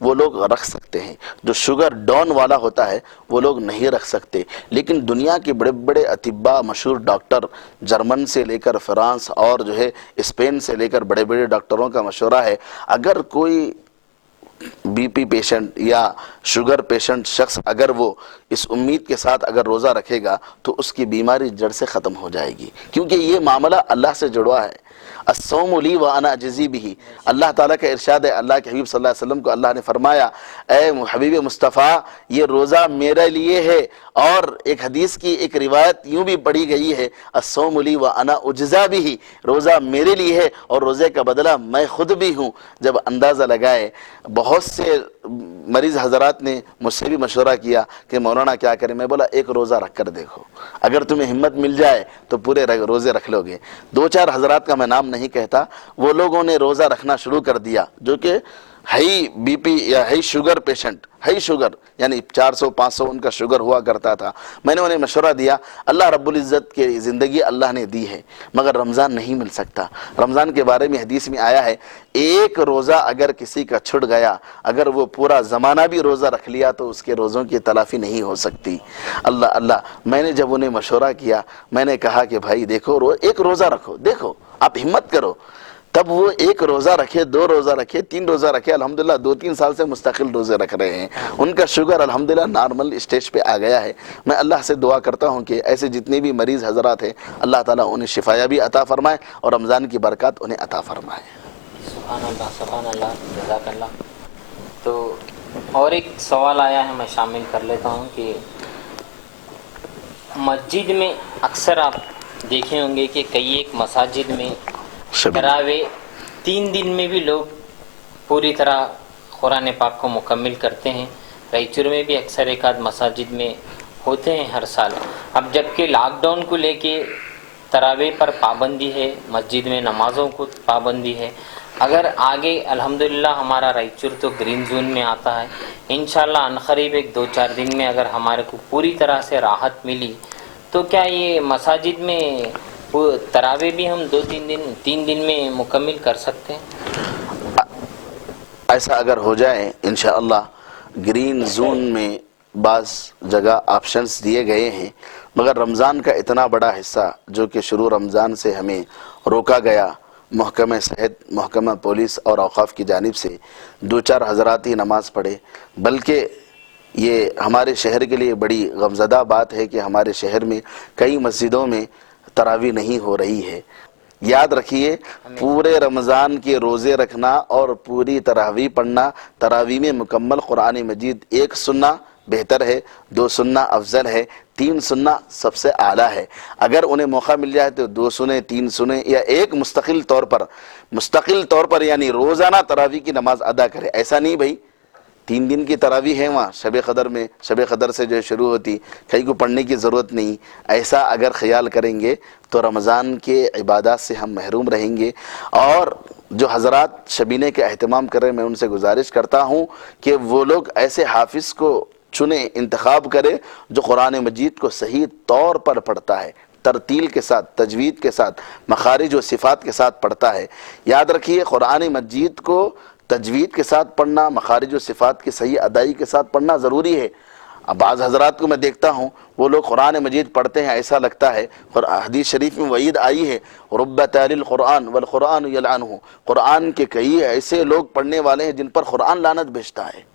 وہ لوگ رکھ سکتے ہیں، جو شوگر ڈاؤن والا ہوتا ہے وہ لوگ نہیں رکھ سکتے۔ لیکن دنیا کے بڑے بڑے اطباء، مشہور ڈاکٹر، جرمن سے لے کر فرانس اور جو ہے اسپین سے لے کر بڑے بڑے ڈاکٹروں کا مشورہ ہے، اگر کوئی بی پی پیشنٹ یا شوگر پیشنٹ شخص اگر وہ اس امید کے ساتھ اگر روزہ رکھے گا تو اس کی بیماری جڑ سے ختم ہو جائے گی، کیونکہ یہ معاملہ اللہ سے جڑوا ہے۔ الصوم لی وانا اجزی بہ، اللہ تعالیٰ کا ارشاد ہے، اللہ کے حبیب صلی اللہ علیہ وسلم کو اللہ نے فرمایا اے حبیب مصطفیٰ یہ روزہ میرے لیے ہے، اور ایک حدیث کی ایک روایت یوں بھی پڑھی گئی ہے الصوم لی وانا اجزی بہ، روزہ میرے لیے ہے اور روزے کا بدلہ میں خود بھی ہوں۔ جب اندازہ لگائے، بہت سے مریض حضرات نے مجھ سے بھی مشورہ کیا کہ مولانا کیا کریں، میں بولا ایک روزہ رکھ کر دیکھو، اگر تمہیں ہمت مل جائے تو پورے روزے رکھ لو گے۔ دو چار حضرات کا میں نام نہیں کہتا، وہ لوگوں نے روزہ رکھنا شروع کر دیا جو کہ ہائی بی پی یا high sugar patient, high sugar یعنی 400-500 ان کا شوگر ہوا کرتا تھا۔ میں نے انہیں مشورہ دیا، اللہ رب العزت کی زندگی اللہ نے دی ہے مگر رمضان نہیں مل سکتا۔ رمضان کے بارے میں حدیث میں آیا ہے ایک روزہ اگر کسی کا چھٹ گیا، اگر وہ پورا زمانہ بھی روزہ رکھ لیا تو اس کے روزوں کی تلافی نہیں ہو سکتی۔ اللہ میں نے جب انہیں مشورہ کیا، میں نے کہا کہ بھائی دیکھو ایک روزہ رکھو، دیکھو آپ ہمت کرو۔ تب وہ ایک روزہ رکھے، 2 روزہ رکھے، 3 روزہ رکھے، الحمدللہ 2-3 سال سے مستقل روزے رکھ رہے ہیں۔ ان کا شوگر الحمدللہ نارمل اسٹیج پہ آ گیا ہے۔ میں اللہ سے دعا کرتا ہوں کہ ایسے جتنے بھی مریض حضرات ہیں اللہ تعالیٰ انہیں شفایا بھی عطا فرمائے اور رمضان کی برکات انہیں عطا فرمائے۔ سبحان اللہ، سبحان اللہ، جزاک اللہ۔ تو اور ایک سوال آیا ہے، میں شامل کر لیتا ہوں کہ مسجد میں اکثر آپ دیکھے ہوں گے کہ کئی ایک مساجد میں تراویح 3 دن میں بھی لوگ پوری طرح قرآن پاک کو مکمل کرتے ہیں۔ رائچور میں بھی اکثر ایک آدھ مساجد میں ہوتے ہیں ہر سال۔ اب جبکہ لاک ڈاؤن کو لے کے تراویح پر پابندی ہے، مسجد میں نمازوں کو پابندی ہے، اگر آگے الحمدللہ ہمارا رائچور تو گرین زون میں آتا ہے، انشاءاللہ عنقریب 1-2-4 دن میں اگر ہمارے کو پوری طرح سے راحت ملی تو کیا یہ مساجد میں تراویح بھی ہم 3 دن میں مکمل کر سکتے ہیں؟ ایسا اگر ہو جائے انشاءاللہ گرین زون میں بعض جگہ آپشنز دیے گئے ہیں، مگر رمضان کا اتنا بڑا حصہ جو کہ شروع رمضان سے ہمیں روکا گیا، محکمہ صحت، محکمہ پولیس اور اوقاف کی جانب سے 2-4 حضرات ہی نماز پڑھے، بلکہ یہ ہمارے شہر کے لیے بڑی غمزدہ بات ہے کہ ہمارے شہر میں کئی مسجدوں میں تراویح نہیں ہو رہی ہے۔ یاد رکھیے پورے رمضان کے روزے رکھنا اور پوری تراویح پڑھنا، تراویح میں مکمل قرآن مجید 1 سننا بہتر ہے، 2 سننا افضل ہے، 3 سننا سب سے اعلیٰ ہے۔ اگر انہیں موقع مل جائے تو 2 سنیں، 3 سنیں، یا ایک مستقل طور پر یعنی روزانہ تراویح کی نماز ادا کرے۔ ایسا نہیں بھائی 3 دن کی تراویح ہے وہاں شب قدر میں، شب قدر سے جو شروع ہوتی کئی کو پڑھنے کی ضرورت نہیں، ایسا اگر خیال کریں گے تو رمضان کے عبادات سے ہم محروم رہیں گے۔ اور جو حضرات شبینے کا اہتمام کر رہے ہیں میں ان سے گزارش کرتا ہوں کہ وہ لوگ ایسے حافظ کو چنیں، انتخاب کرے جو قرآن مجید کو صحیح طور پر پڑھتا ہے، ترتیل کے ساتھ، تجوید کے ساتھ، مخارج و صفات کے ساتھ پڑھتا ہے۔ یاد رکھیے قرآن مجید کو تجوید کے ساتھ پڑھنا، مخارج و صفات کی صحیح ادائی کے ساتھ پڑھنا ضروری ہے۔ اب بعض حضرات کو میں دیکھتا ہوں وہ لوگ قرآن مجید پڑھتے ہیں، ایسا لگتا ہے، حدیث شریف میں وعید آئی ہے رب تال القرآن والقرآن یلعنہ، قرآن کے کئی ایسے لوگ پڑھنے والے ہیں جن پر قرآن لعنت بھیجتا ہے،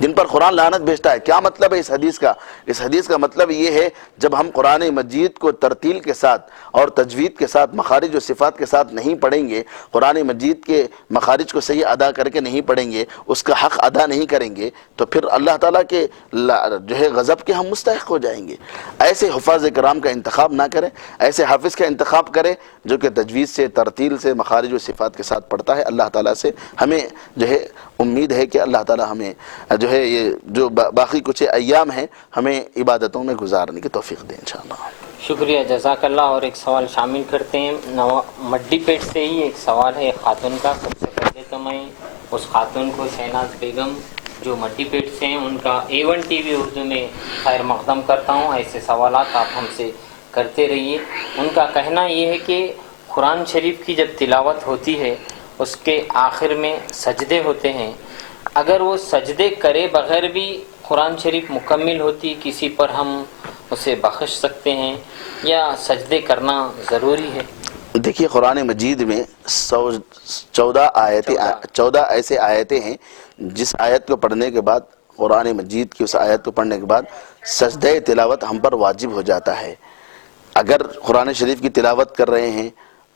جن پر قرآن لعنت بھیجتا ہے۔ کیا مطلب ہے اس حدیث کا؟ اس حدیث کا مطلب یہ ہے جب ہم قرآن مجید کو ترتیل کے ساتھ اور تجوید کے ساتھ، مخارج و صفات کے ساتھ نہیں پڑھیں گے، قرآن مجید کے مخارج کو صحیح ادا کر کے نہیں پڑھیں گے، اس کا حق ادا نہیں کریں گے، تو پھر اللہ تعالیٰ کے جو ہے غضب کے ہم مستحق ہو جائیں گے۔ ایسے حفاظ کرام کا انتخاب نہ کریں، ایسے حافظ کا انتخاب کریں جو کہ تجوید سے، ترتیل سے، مخارج و صفات کے ساتھ پڑھتا ہے۔ اللہ تعالیٰ سے ہمیں جو ہے امید ہے کہ اللہ تعالیٰ ہمیں جو ہے یہ جو باقی کچھ ایام ہیں ہمیں عبادتوں میں گزارنے کی توفیق دیں انشاءاللہ۔ شکریہ، جزاک اللہ۔ اور ایک سوال شامل کرتے ہیں، مڈی پیٹ سے ہی ایک سوال ہے خاتون کا۔ سب سے پہلے تو میں اس خاتون کو شہناز بیگم جو مڈی پیٹ سے ہیں ان کا A1 TV اردو میں خیر مقدم کرتا ہوں۔ ایسے سوالات آپ ہم سے کرتے رہیے۔ ان کا کہنا یہ ہے کہ قرآن شریف کی جب تلاوت ہوتی ہے اس کے آخر میں سجدے ہوتے ہیں، اگر وہ سجدے کرے بغیر بھی قرآن شریف مکمل ہوتی کسی پر ہم اسے بخش سکتے ہیں یا سجدے کرنا ضروری ہے؟ دیکھیے قرآن مجید میں 14 ایسے آیتیں ہیں جس آیت کو پڑھنے کے بعد، قرآن مجید کی اس آیت کو پڑھنے کے بعد سجدہ تلاوت ہم پر واجب ہو جاتا ہے۔ اگر قرآن شریف کی تلاوت کر رہے ہیں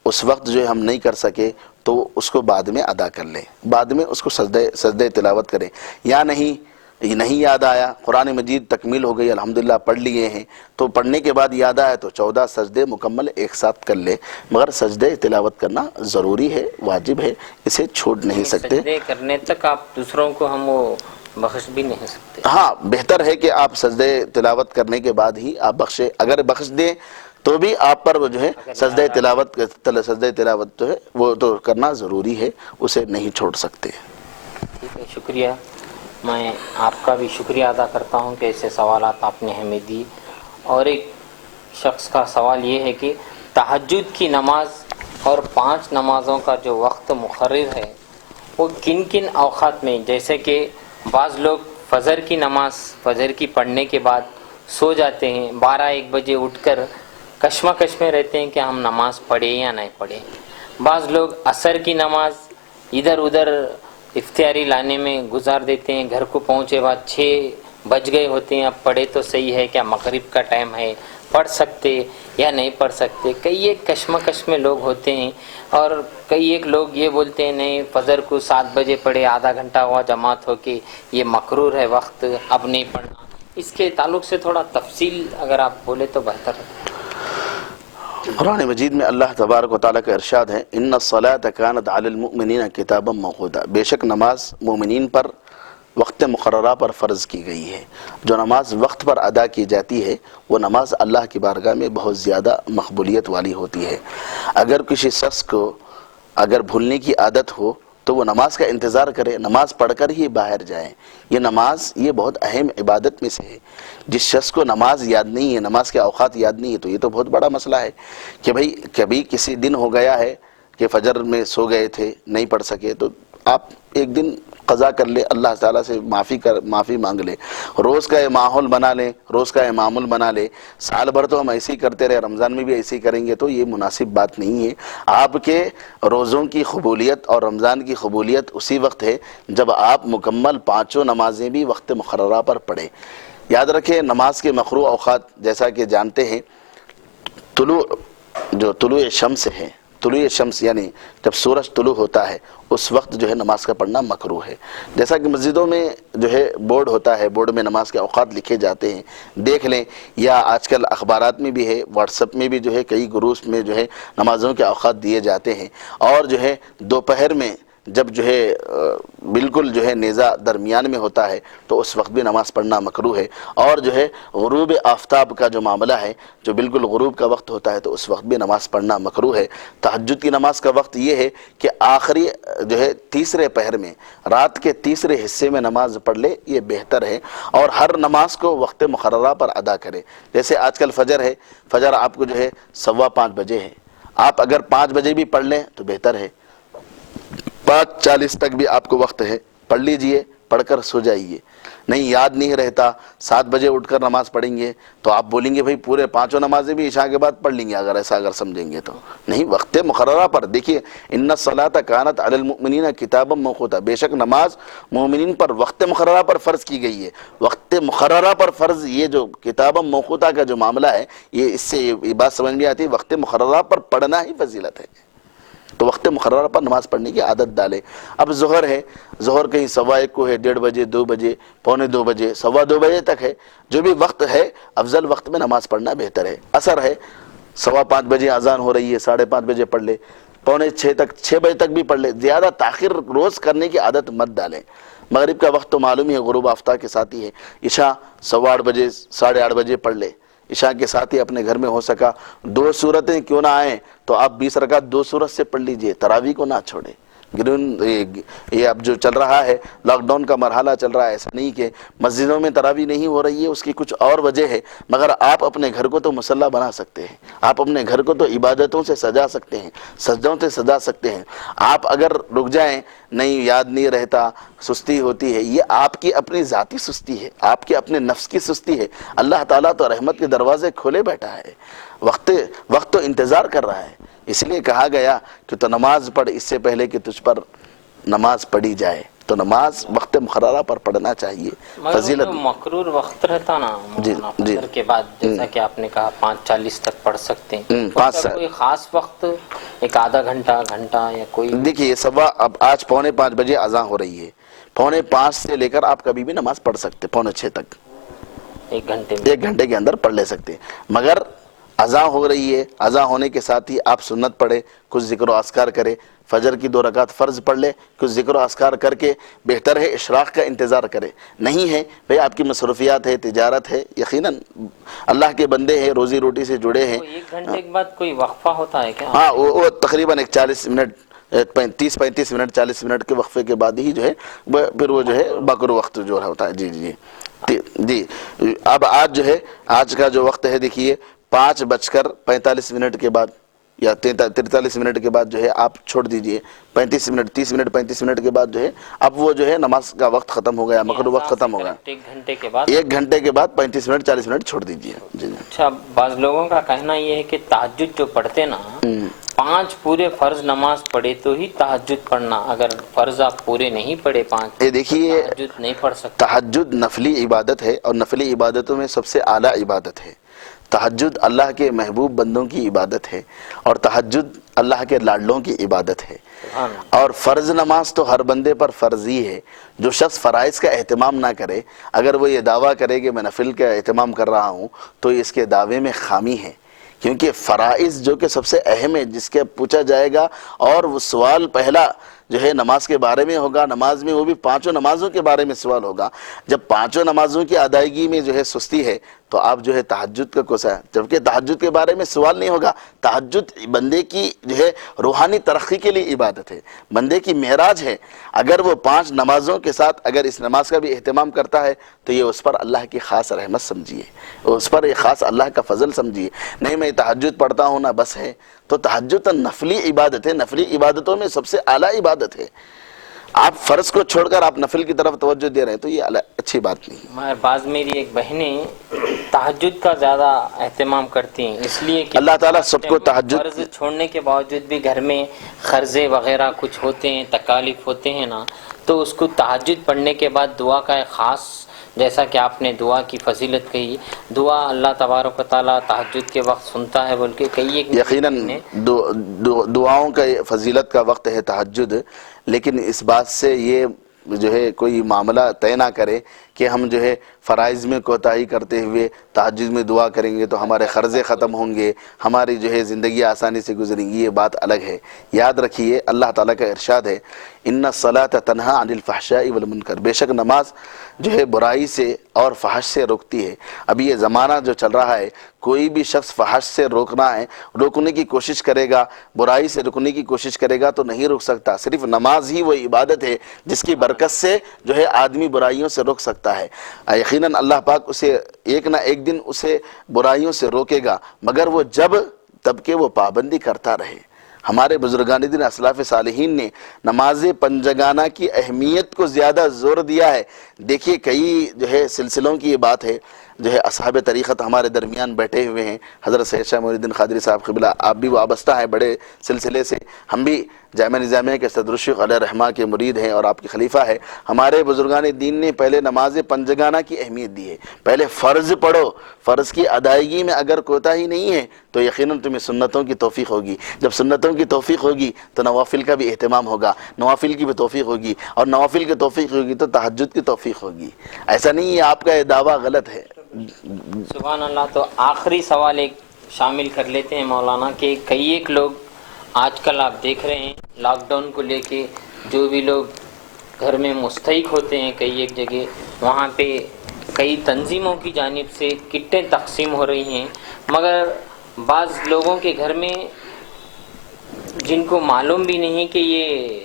اس وقت جو ہم نہیں کر سکے تو اس کو بعد میں ادا کر لیں، بعد میں اس کو سجدہ تلاوت کریں، یا نہیں یاد آیا، قرآن مجید تکمیل ہو گئی الحمدللہ پڑھ لیے ہیں تو پڑھنے کے بعد یاد آیا تو 14 سجدے مکمل ایک ساتھ کر لے، مگر سجدہ تلاوت کرنا ضروری ہے، واجب ہے، اسے چھوڑ نہیں سکتے۔ سجدے کرنے تک آپ دوسروں کو ہم وہ بخش بھی نہیں سکتے۔ ہاں بہتر ہے کہ آپ سجدہ تلاوت کرنے کے بعد ہی آپ بخشیں، اگر بخش دیں تو بھی آپ پر وہ جو ہے سجدہ تلاوت جو ہے وہ تو کرنا ضروری ہے، اسے نہیں چھوڑ سکتے۔ ٹھیک ہے، شکریہ۔ میں آپ کا بھی شکریہ ادا کرتا ہوں کہ ایسے سوالات آپ نے ہمیں دی۔ اور ایک شخص کا سوال یہ ہے کہ تہجد کی نماز اور 5 نمازوں کا جو وقت مقرر ہے وہ کن کن اوقات میں، جیسے کہ بعض لوگ فجر کی نماز فجر کی پڑھنے کے بعد سو جاتے ہیں، 12-1 بجے اٹھ کر کشمکش میں رہتے ہیں کہ ہم نماز پڑھیں یا نہیں پڑھیں۔ بعض لوگ عصر کی نماز ادھر ادھر اختیاری لانے میں گزار دیتے ہیں، گھر کو پہنچے بعد 6 بج گئے ہوتے ہیں، اب پڑھے تو صحیح ہے، کیا مغرب کا ٹائم ہے، پڑھ سکتے یا نہیں پڑھ سکتے؟ کئی ایک کشمکش میں لوگ ہوتے ہیں، اور کئی ایک لوگ یہ بولتے ہیں نہیں فجر کو 7 بجے پڑھے، آدھا گھنٹہ ہوا جماعت ہو کے، یہ مکروہ ہے وقت، اب نہیں پڑھنا۔ اس کے تعلق سے تھوڑا تفصیل اگر آپ بولے تو بہتر ہے۔ قرآن مجید میں اللہ تبارک و تعالیٰ کا ارشاد ہے ان الصلاۃ کانت علی المؤمنین کتابا موقوتا، بے شک نماز مومنین پر وقت مقررہ پر فرض کی گئی ہے۔ جو نماز وقت پر ادا کی جاتی ہے وہ نماز اللہ کی بارگاہ میں بہت زیادہ مقبولیت والی ہوتی ہے۔ اگر کسی شخص کو اگر بھولنے کی عادت ہو تو وہ نماز کا انتظار کرے، نماز پڑھ کر ہی باہر جائیں۔ یہ نماز یہ بہت اہم عبادت میں سے ہے۔ جس شخص کو نماز یاد نہیں ہے، نماز کے اوقات یاد نہیں ہے، تو یہ تو بہت بڑا مسئلہ ہے کہ بھئی کبھی کسی دن ہو گیا ہے کہ فجر میں سو گئے تھے نہیں پڑھ سکے تو آپ ایک دن قضا کر لے، اللہ تعالیٰ سے معافی مانگ لے، روز کا یہ ماحول بنا لیں، روز کا یہ معمول بنا لے۔ سال بھر تو ہم ایسے ہی کرتے رہے، رمضان میں بھی ایسے ہی کریں گے تو یہ مناسب بات نہیں ہے۔ آپ کے روزوں کی قبولیت اور رمضان کی قبولیت اسی وقت ہے جب آپ مکمل 5 نمازیں بھی وقت مقررہ پر پڑھیں۔ یاد رکھیں نماز کے مکروہ اوقات جیسا کہ جانتے ہیں، طلوع شمس ہے، طلوع شمس یعنی جب سورج طلوع ہوتا ہے اس وقت جو ہے نماز کا پڑھنا مکروہ ہے۔ جیسا کہ مسجدوں میں جو ہے بورڈ ہوتا ہے، بورڈ میں نماز کے اوقات لکھے جاتے ہیں، دیکھ لیں، یا آج کل اخبارات میں بھی ہے، واٹس ایپ میں بھی جو ہے کئی گروپس میں جو ہے نمازوں کے اوقات دیے جاتے ہیں۔ اور جو ہے دوپہر میں جب جو ہے بالکل جو ہے نیزہ درمیان میں ہوتا ہے تو اس وقت بھی نماز پڑھنا مکروہ ہے۔ اور جو ہے غروب آفتاب کا جو معاملہ ہے، جو بالکل غروب کا وقت ہوتا ہے تو اس وقت بھی نماز پڑھنا مکروہ ہے۔ تہجد کی نماز کا وقت یہ ہے کہ آخری جو ہے تیسرے پہر میں، رات کے تیسرے حصے میں نماز پڑھ لے، یہ بہتر ہے۔ اور ہر نماز کو وقت مقررہ پر ادا کرے۔ جیسے آج کل فجر ہے، فجر آپ کو جو ہے 5:15 بجے ہے، آپ اگر 5 بجے بھی پڑھ لیں تو بہتر ہے، 5:40 تک بھی آپ کو وقت ہے، پڑھ لیجئے، پڑھ کر سو جائیے۔ نہیں یاد نہیں رہتا، 7 بجے اٹھ کر نماز پڑھیں گے تو آپ بولیں گے بھئی پورے 5 نمازیں بھی عشاء کے بعد پڑھ لیں گے، اگر سمجھیں گے تو نہیں، وقت مقررہ پر۔ دیکھیے ان الصلاۃ کانت علی المؤمنین کتابا موقوتا، بے شک نماز مومنین پر وقت مقررہ پر فرض کی گئی ہے۔ وقت مقررہ پر فرض، یہ جو کتابا موقوتا کا جو معاملہ ہے، یہ اس سے یہ بات سمجھ میں آتی ہے، وقت مقررہ پر پڑھنا ہی فضیلت ہے، تو وقت مقررہ پر نماز پڑھنے کی عادت ڈالے۔ اب ظہر ہے، ظہر کہیں 1:15 کو ہے، 1:30 بجے، 2 بجے، 1:45 بجے، 2:15 بجے تک ہے، جو بھی وقت ہے افضل وقت میں نماز پڑھنا بہتر ہے۔ عصر ہے، 5:15 بجے اذان ہو رہی ہے، 5:30 بجے پڑھ لے، 5:45 تک، 6 بجے تک بھی پڑھ لے، زیادہ تاخیر روز کرنے کی عادت مت ڈالیں۔ مغرب کا وقت تو معلوم ہی ہے، غروب آفتاب کے ساتھ ہی ہے۔ عشاء 8:15 بجے، 8:30 بجے پڑھ لے، عشاء کے ساتھ ہی اپنے گھر میں ہو سکا 2 سورتیں کیوں نہ آئیں تو آپ 20 رکعت 2 سورت سے پڑھ لیجئے، تراویح کو نہ چھوڑیں۔ یہ اب جو چل رہا ہے لاک ڈاؤن کا مرحلہ چل رہا ہے، ایسا نہیں کہ مسجدوں میں تراویح نہیں ہو رہی ہے، اس کی کچھ اور وجہ ہے، مگر آپ اپنے گھر کو تو مصلی بنا سکتے ہیں، آپ اپنے گھر کو تو عبادتوں سے سجا سکتے ہیں، سجدوں سے سجا سکتے ہیں۔ آپ اگر رک جائیں، نہیں یاد نہیں رہتا، سستی ہوتی ہے، یہ آپ کی اپنی ذاتی سستی ہے، آپ کے اپنے نفس کی سستی ہے۔ اللہ تعالیٰ تو رحمت کے دروازے کھولے بیٹھا ہے، وقت تو انتظار کر رہا ہے، اس لیے کہا گیا کہ تو نماز پڑھ اس سے پہلے کہ تجھ پر نماز پڑھی جائے، تو نماز وقت مقررہ پر پڑھنا چاہیے۔ فضیلت مقرور وقت رہتا نا فجر کے بعد، جیسا کہ آپ نے کہا 5:40 تک پڑھ سکتے ہیں، اس کا کوئی خاص وقت، ایک آدھا گھنٹہ یا کوئی؟ دیکھیے اب آج 4:45 بجے اذان ہو رہی ہے، 4:45 سے لے کر آپ کبھی بھی نماز پڑھ سکتے، 5:45 تک، ایک گھنٹے کے اندر پڑھ لے سکتے ہیں۔ مگر اذان ہو رہی ہے، اذان ہونے کے ساتھ ہی آپ سنت پڑھے، کچھ ذکر و اذکار کرے، فجر کی 2 رکعت فرض پڑھ لے، کچھ ذکر و اذکار کر کے بہتر ہے اشراق کا انتظار کرے۔ نہیں ہے بھئی آپ کی مصروفیات ہے، تجارت ہے، یقیناً اللہ کے بندے ہیں، روزی روٹی سے جڑے ہیں۔ 1 گھنٹے کے بعد کوئی وقفہ ہوتا ہے کیا؟ ہاں، وہ تقریباً 40 منٹ، 30-35 منٹ، 40 منٹ کے وقفے کے بعد ہی جو ہے پھر وہ جو ہے بکر وقت جو ہوتا ہے۔ جی اب آج کا جو وقت ہے، دیکھیے 5:45 کے بعد یا 43 منٹ کے بعد جو ہے آپ چھوڑ دیجئے، 30 منٹ کے بعد جو ہے اب وہ جو ہے نماز کا وقت ختم ہو گیا، مغرب وقت ختم ہو گیا، 1 گھنٹے کے بعد 1 گھنٹے کے بعد 35 منٹ 40 منٹ چھوڑ دیجئے۔ جی اچھا، بعض لوگوں کا کہنا یہ ہے کہ تہجد جو پڑھتے نا، 5 پورے فرض نماز پڑھے تو ہی تہجد پڑھنا، اگر فرض آپ پورے نہیں پڑھے 5 یہ دیکھیے، تہجد نہیں پڑھ سکتے۔ تہجد نفلی عبادت ہے، اور نفلی عبادتوں میں سب سے اعلیٰ عبادت ہے۔ تہجد اللہ کے محبوب بندوں کی عبادت ہے، اور تہجد اللہ کے لاڈلوں کی عبادت ہے۔ اور فرض نماز تو ہر بندے پر فرض ہی ہے۔ جو شخص فرائض کا اہتمام نہ کرے، اگر وہ یہ دعویٰ کرے کہ میں نفل کا اہتمام کر رہا ہوں، تو اس کے دعوے میں خامی ہے، کیونکہ فرائض جو کہ سب سے اہم ہے، جس کے پوچھا جائے گا، اور وہ سوال پہلا جو ہے نماز کے بارے میں ہوگا، نماز میں وہ بھی 5 نمازوں کے بارے میں سوال ہوگا۔ جب 5 نمازوں کی ادائیگی میں جو ہے سستی ہے، تو آپ جو ہے تہجد کا کوسا ہے، جبکہ تہجد کے بارے میں سوال نہیں ہوگا۔ تہجد بندے کی جو ہے روحانی ترقی کے لیے عبادت ہے، بندے کی معراج ہے۔ اگر وہ 5 نمازوں کے ساتھ اگر اس نماز کا بھی اہتمام کرتا ہے، تو یہ اس پر اللہ کی خاص رحمت سمجھیے، اس پر ایک خاص اللہ کا فضل سمجھیے۔ نہیں میں تہجد پڑھتا ہوں نا بس ہے، تو تہجد نفلی عبادت ہے، نفلی عبادتوں میں سب سے اعلیٰ عبادت ہے۔ آپ فرض کو چھوڑ کر آپ نفل کی طرف توجہ دے رہے ہیں، تو یہ اچھی بات نہیں ہے۔ مگر بعض میری ایک بہنیں تہجد کا زیادہ اہتمام کرتی ہیں، اس لیے کہ اللہ تعالیٰ سب کو تہجد، فرض چھوڑنے کے باوجود بھی گھر میں قرضے وغیرہ کچھ ہوتے ہیں، تکالیف ہوتے ہیں نا، تو اس کو تہجد پڑھنے کے بعد دعا کا ایک خاص، جیسا کہ آپ نے دعا کی فضیلت کہی، دعا اللہ تبارک و تعالیٰ تہجد کے وقت سنتا ہے بول کے کئی ایک یقیناً دعاؤں کا فضیلت کا وقت ہے تہجد، لیکن اس بات سے یہ جو ہے کوئی معاملہ طے نہ کرے کہ ہم جو ہے فرائض میں کوتاہی کرتے ہوئے تہجد میں دعا کریں گے تو ہمارے قرضے ختم ہوں گے، ہماری جو ہے زندگی آسانی سے گزریں گی، یہ بات الگ ہے۔ یاد رکھیے اللہ تعالیٰ کا ارشاد ہے، ان الصلاۃ تنہی عن الفحشاء والمنکر، بے شک نماز جو ہے برائی سے اور فحش سے روکتی ہے۔ ابھی یہ زمانہ جو چل رہا ہے، کوئی بھی شخص فحش سے روکنے کی کوشش کرے گا، برائی سے روکنے کی کوشش کرے گا تو نہیں روک سکتا۔ صرف نماز ہی وہ عبادت ہے جس کی برکت سے جو ہے آدمی برائیوں سے روک سکتا ہے۔ یقیناً اللہ پاک اسے ایک نہ ایک دن اسے برائیوں سے روکے گا، مگر وہ تب کہ وہ پابندی کرتا رہے۔ ہمارے بزرگان دین اسلاف صالحین نے نماز پنجگانہ کی اہمیت کو زیادہ زور دیا ہے۔ دیکھیے کئی جو ہے سلسلوں کی یہ بات ہے، جو ہے اصحاب طریقت ہمارے درمیان بیٹھے ہوئے ہیں، حضرت سید شاہ معین الدین قادری صاحب قبلہ، آپ بھی وابستہ ہیں بڑے سلسلے سے، ہم بھی جامعہ نظامیہ کے صدر الشیخ علیہ رحمہ کے مرید ہیں اور آپ کے خلیفہ ہے۔ ہمارے بزرگان دین نے پہلے نماز پنجگانہ کی اہمیت دی ہے، پہلے فرض پڑھو، فرض کی ادائیگی میں اگر کوتاہی نہیں ہے تو یقیناً تمہیں سنتوں کی توفیق ہوگی، جب سنتوں کی توفیق ہوگی تو نوافل کا بھی اہتمام ہوگا، نوافل کی بھی توفیق ہوگی، اور نوافل کی توفیق ہوگی تو تہجد کی توفیق ہوگی۔ ایسا نہیں ہے آپ کا یہ دعویٰ غلط ہے۔ سبحان اللہ۔ تو آخری سوال ایک شامل کر لیتے ہیں مولانا، کہ کئی ایک لوگ آج کل آپ دیکھ رہے ہیں لاک ڈاؤن کو لے کے جو بھی لوگ گھر میں مستحق ہوتے ہیں کئی ایک جگہ، وہاں پہ کئی تنظیموں کی جانب سے کٹیں تقسیم ہو رہی ہیں، مگر بعض لوگوں کے گھر میں جن کو معلوم بھی نہیں کہ یہ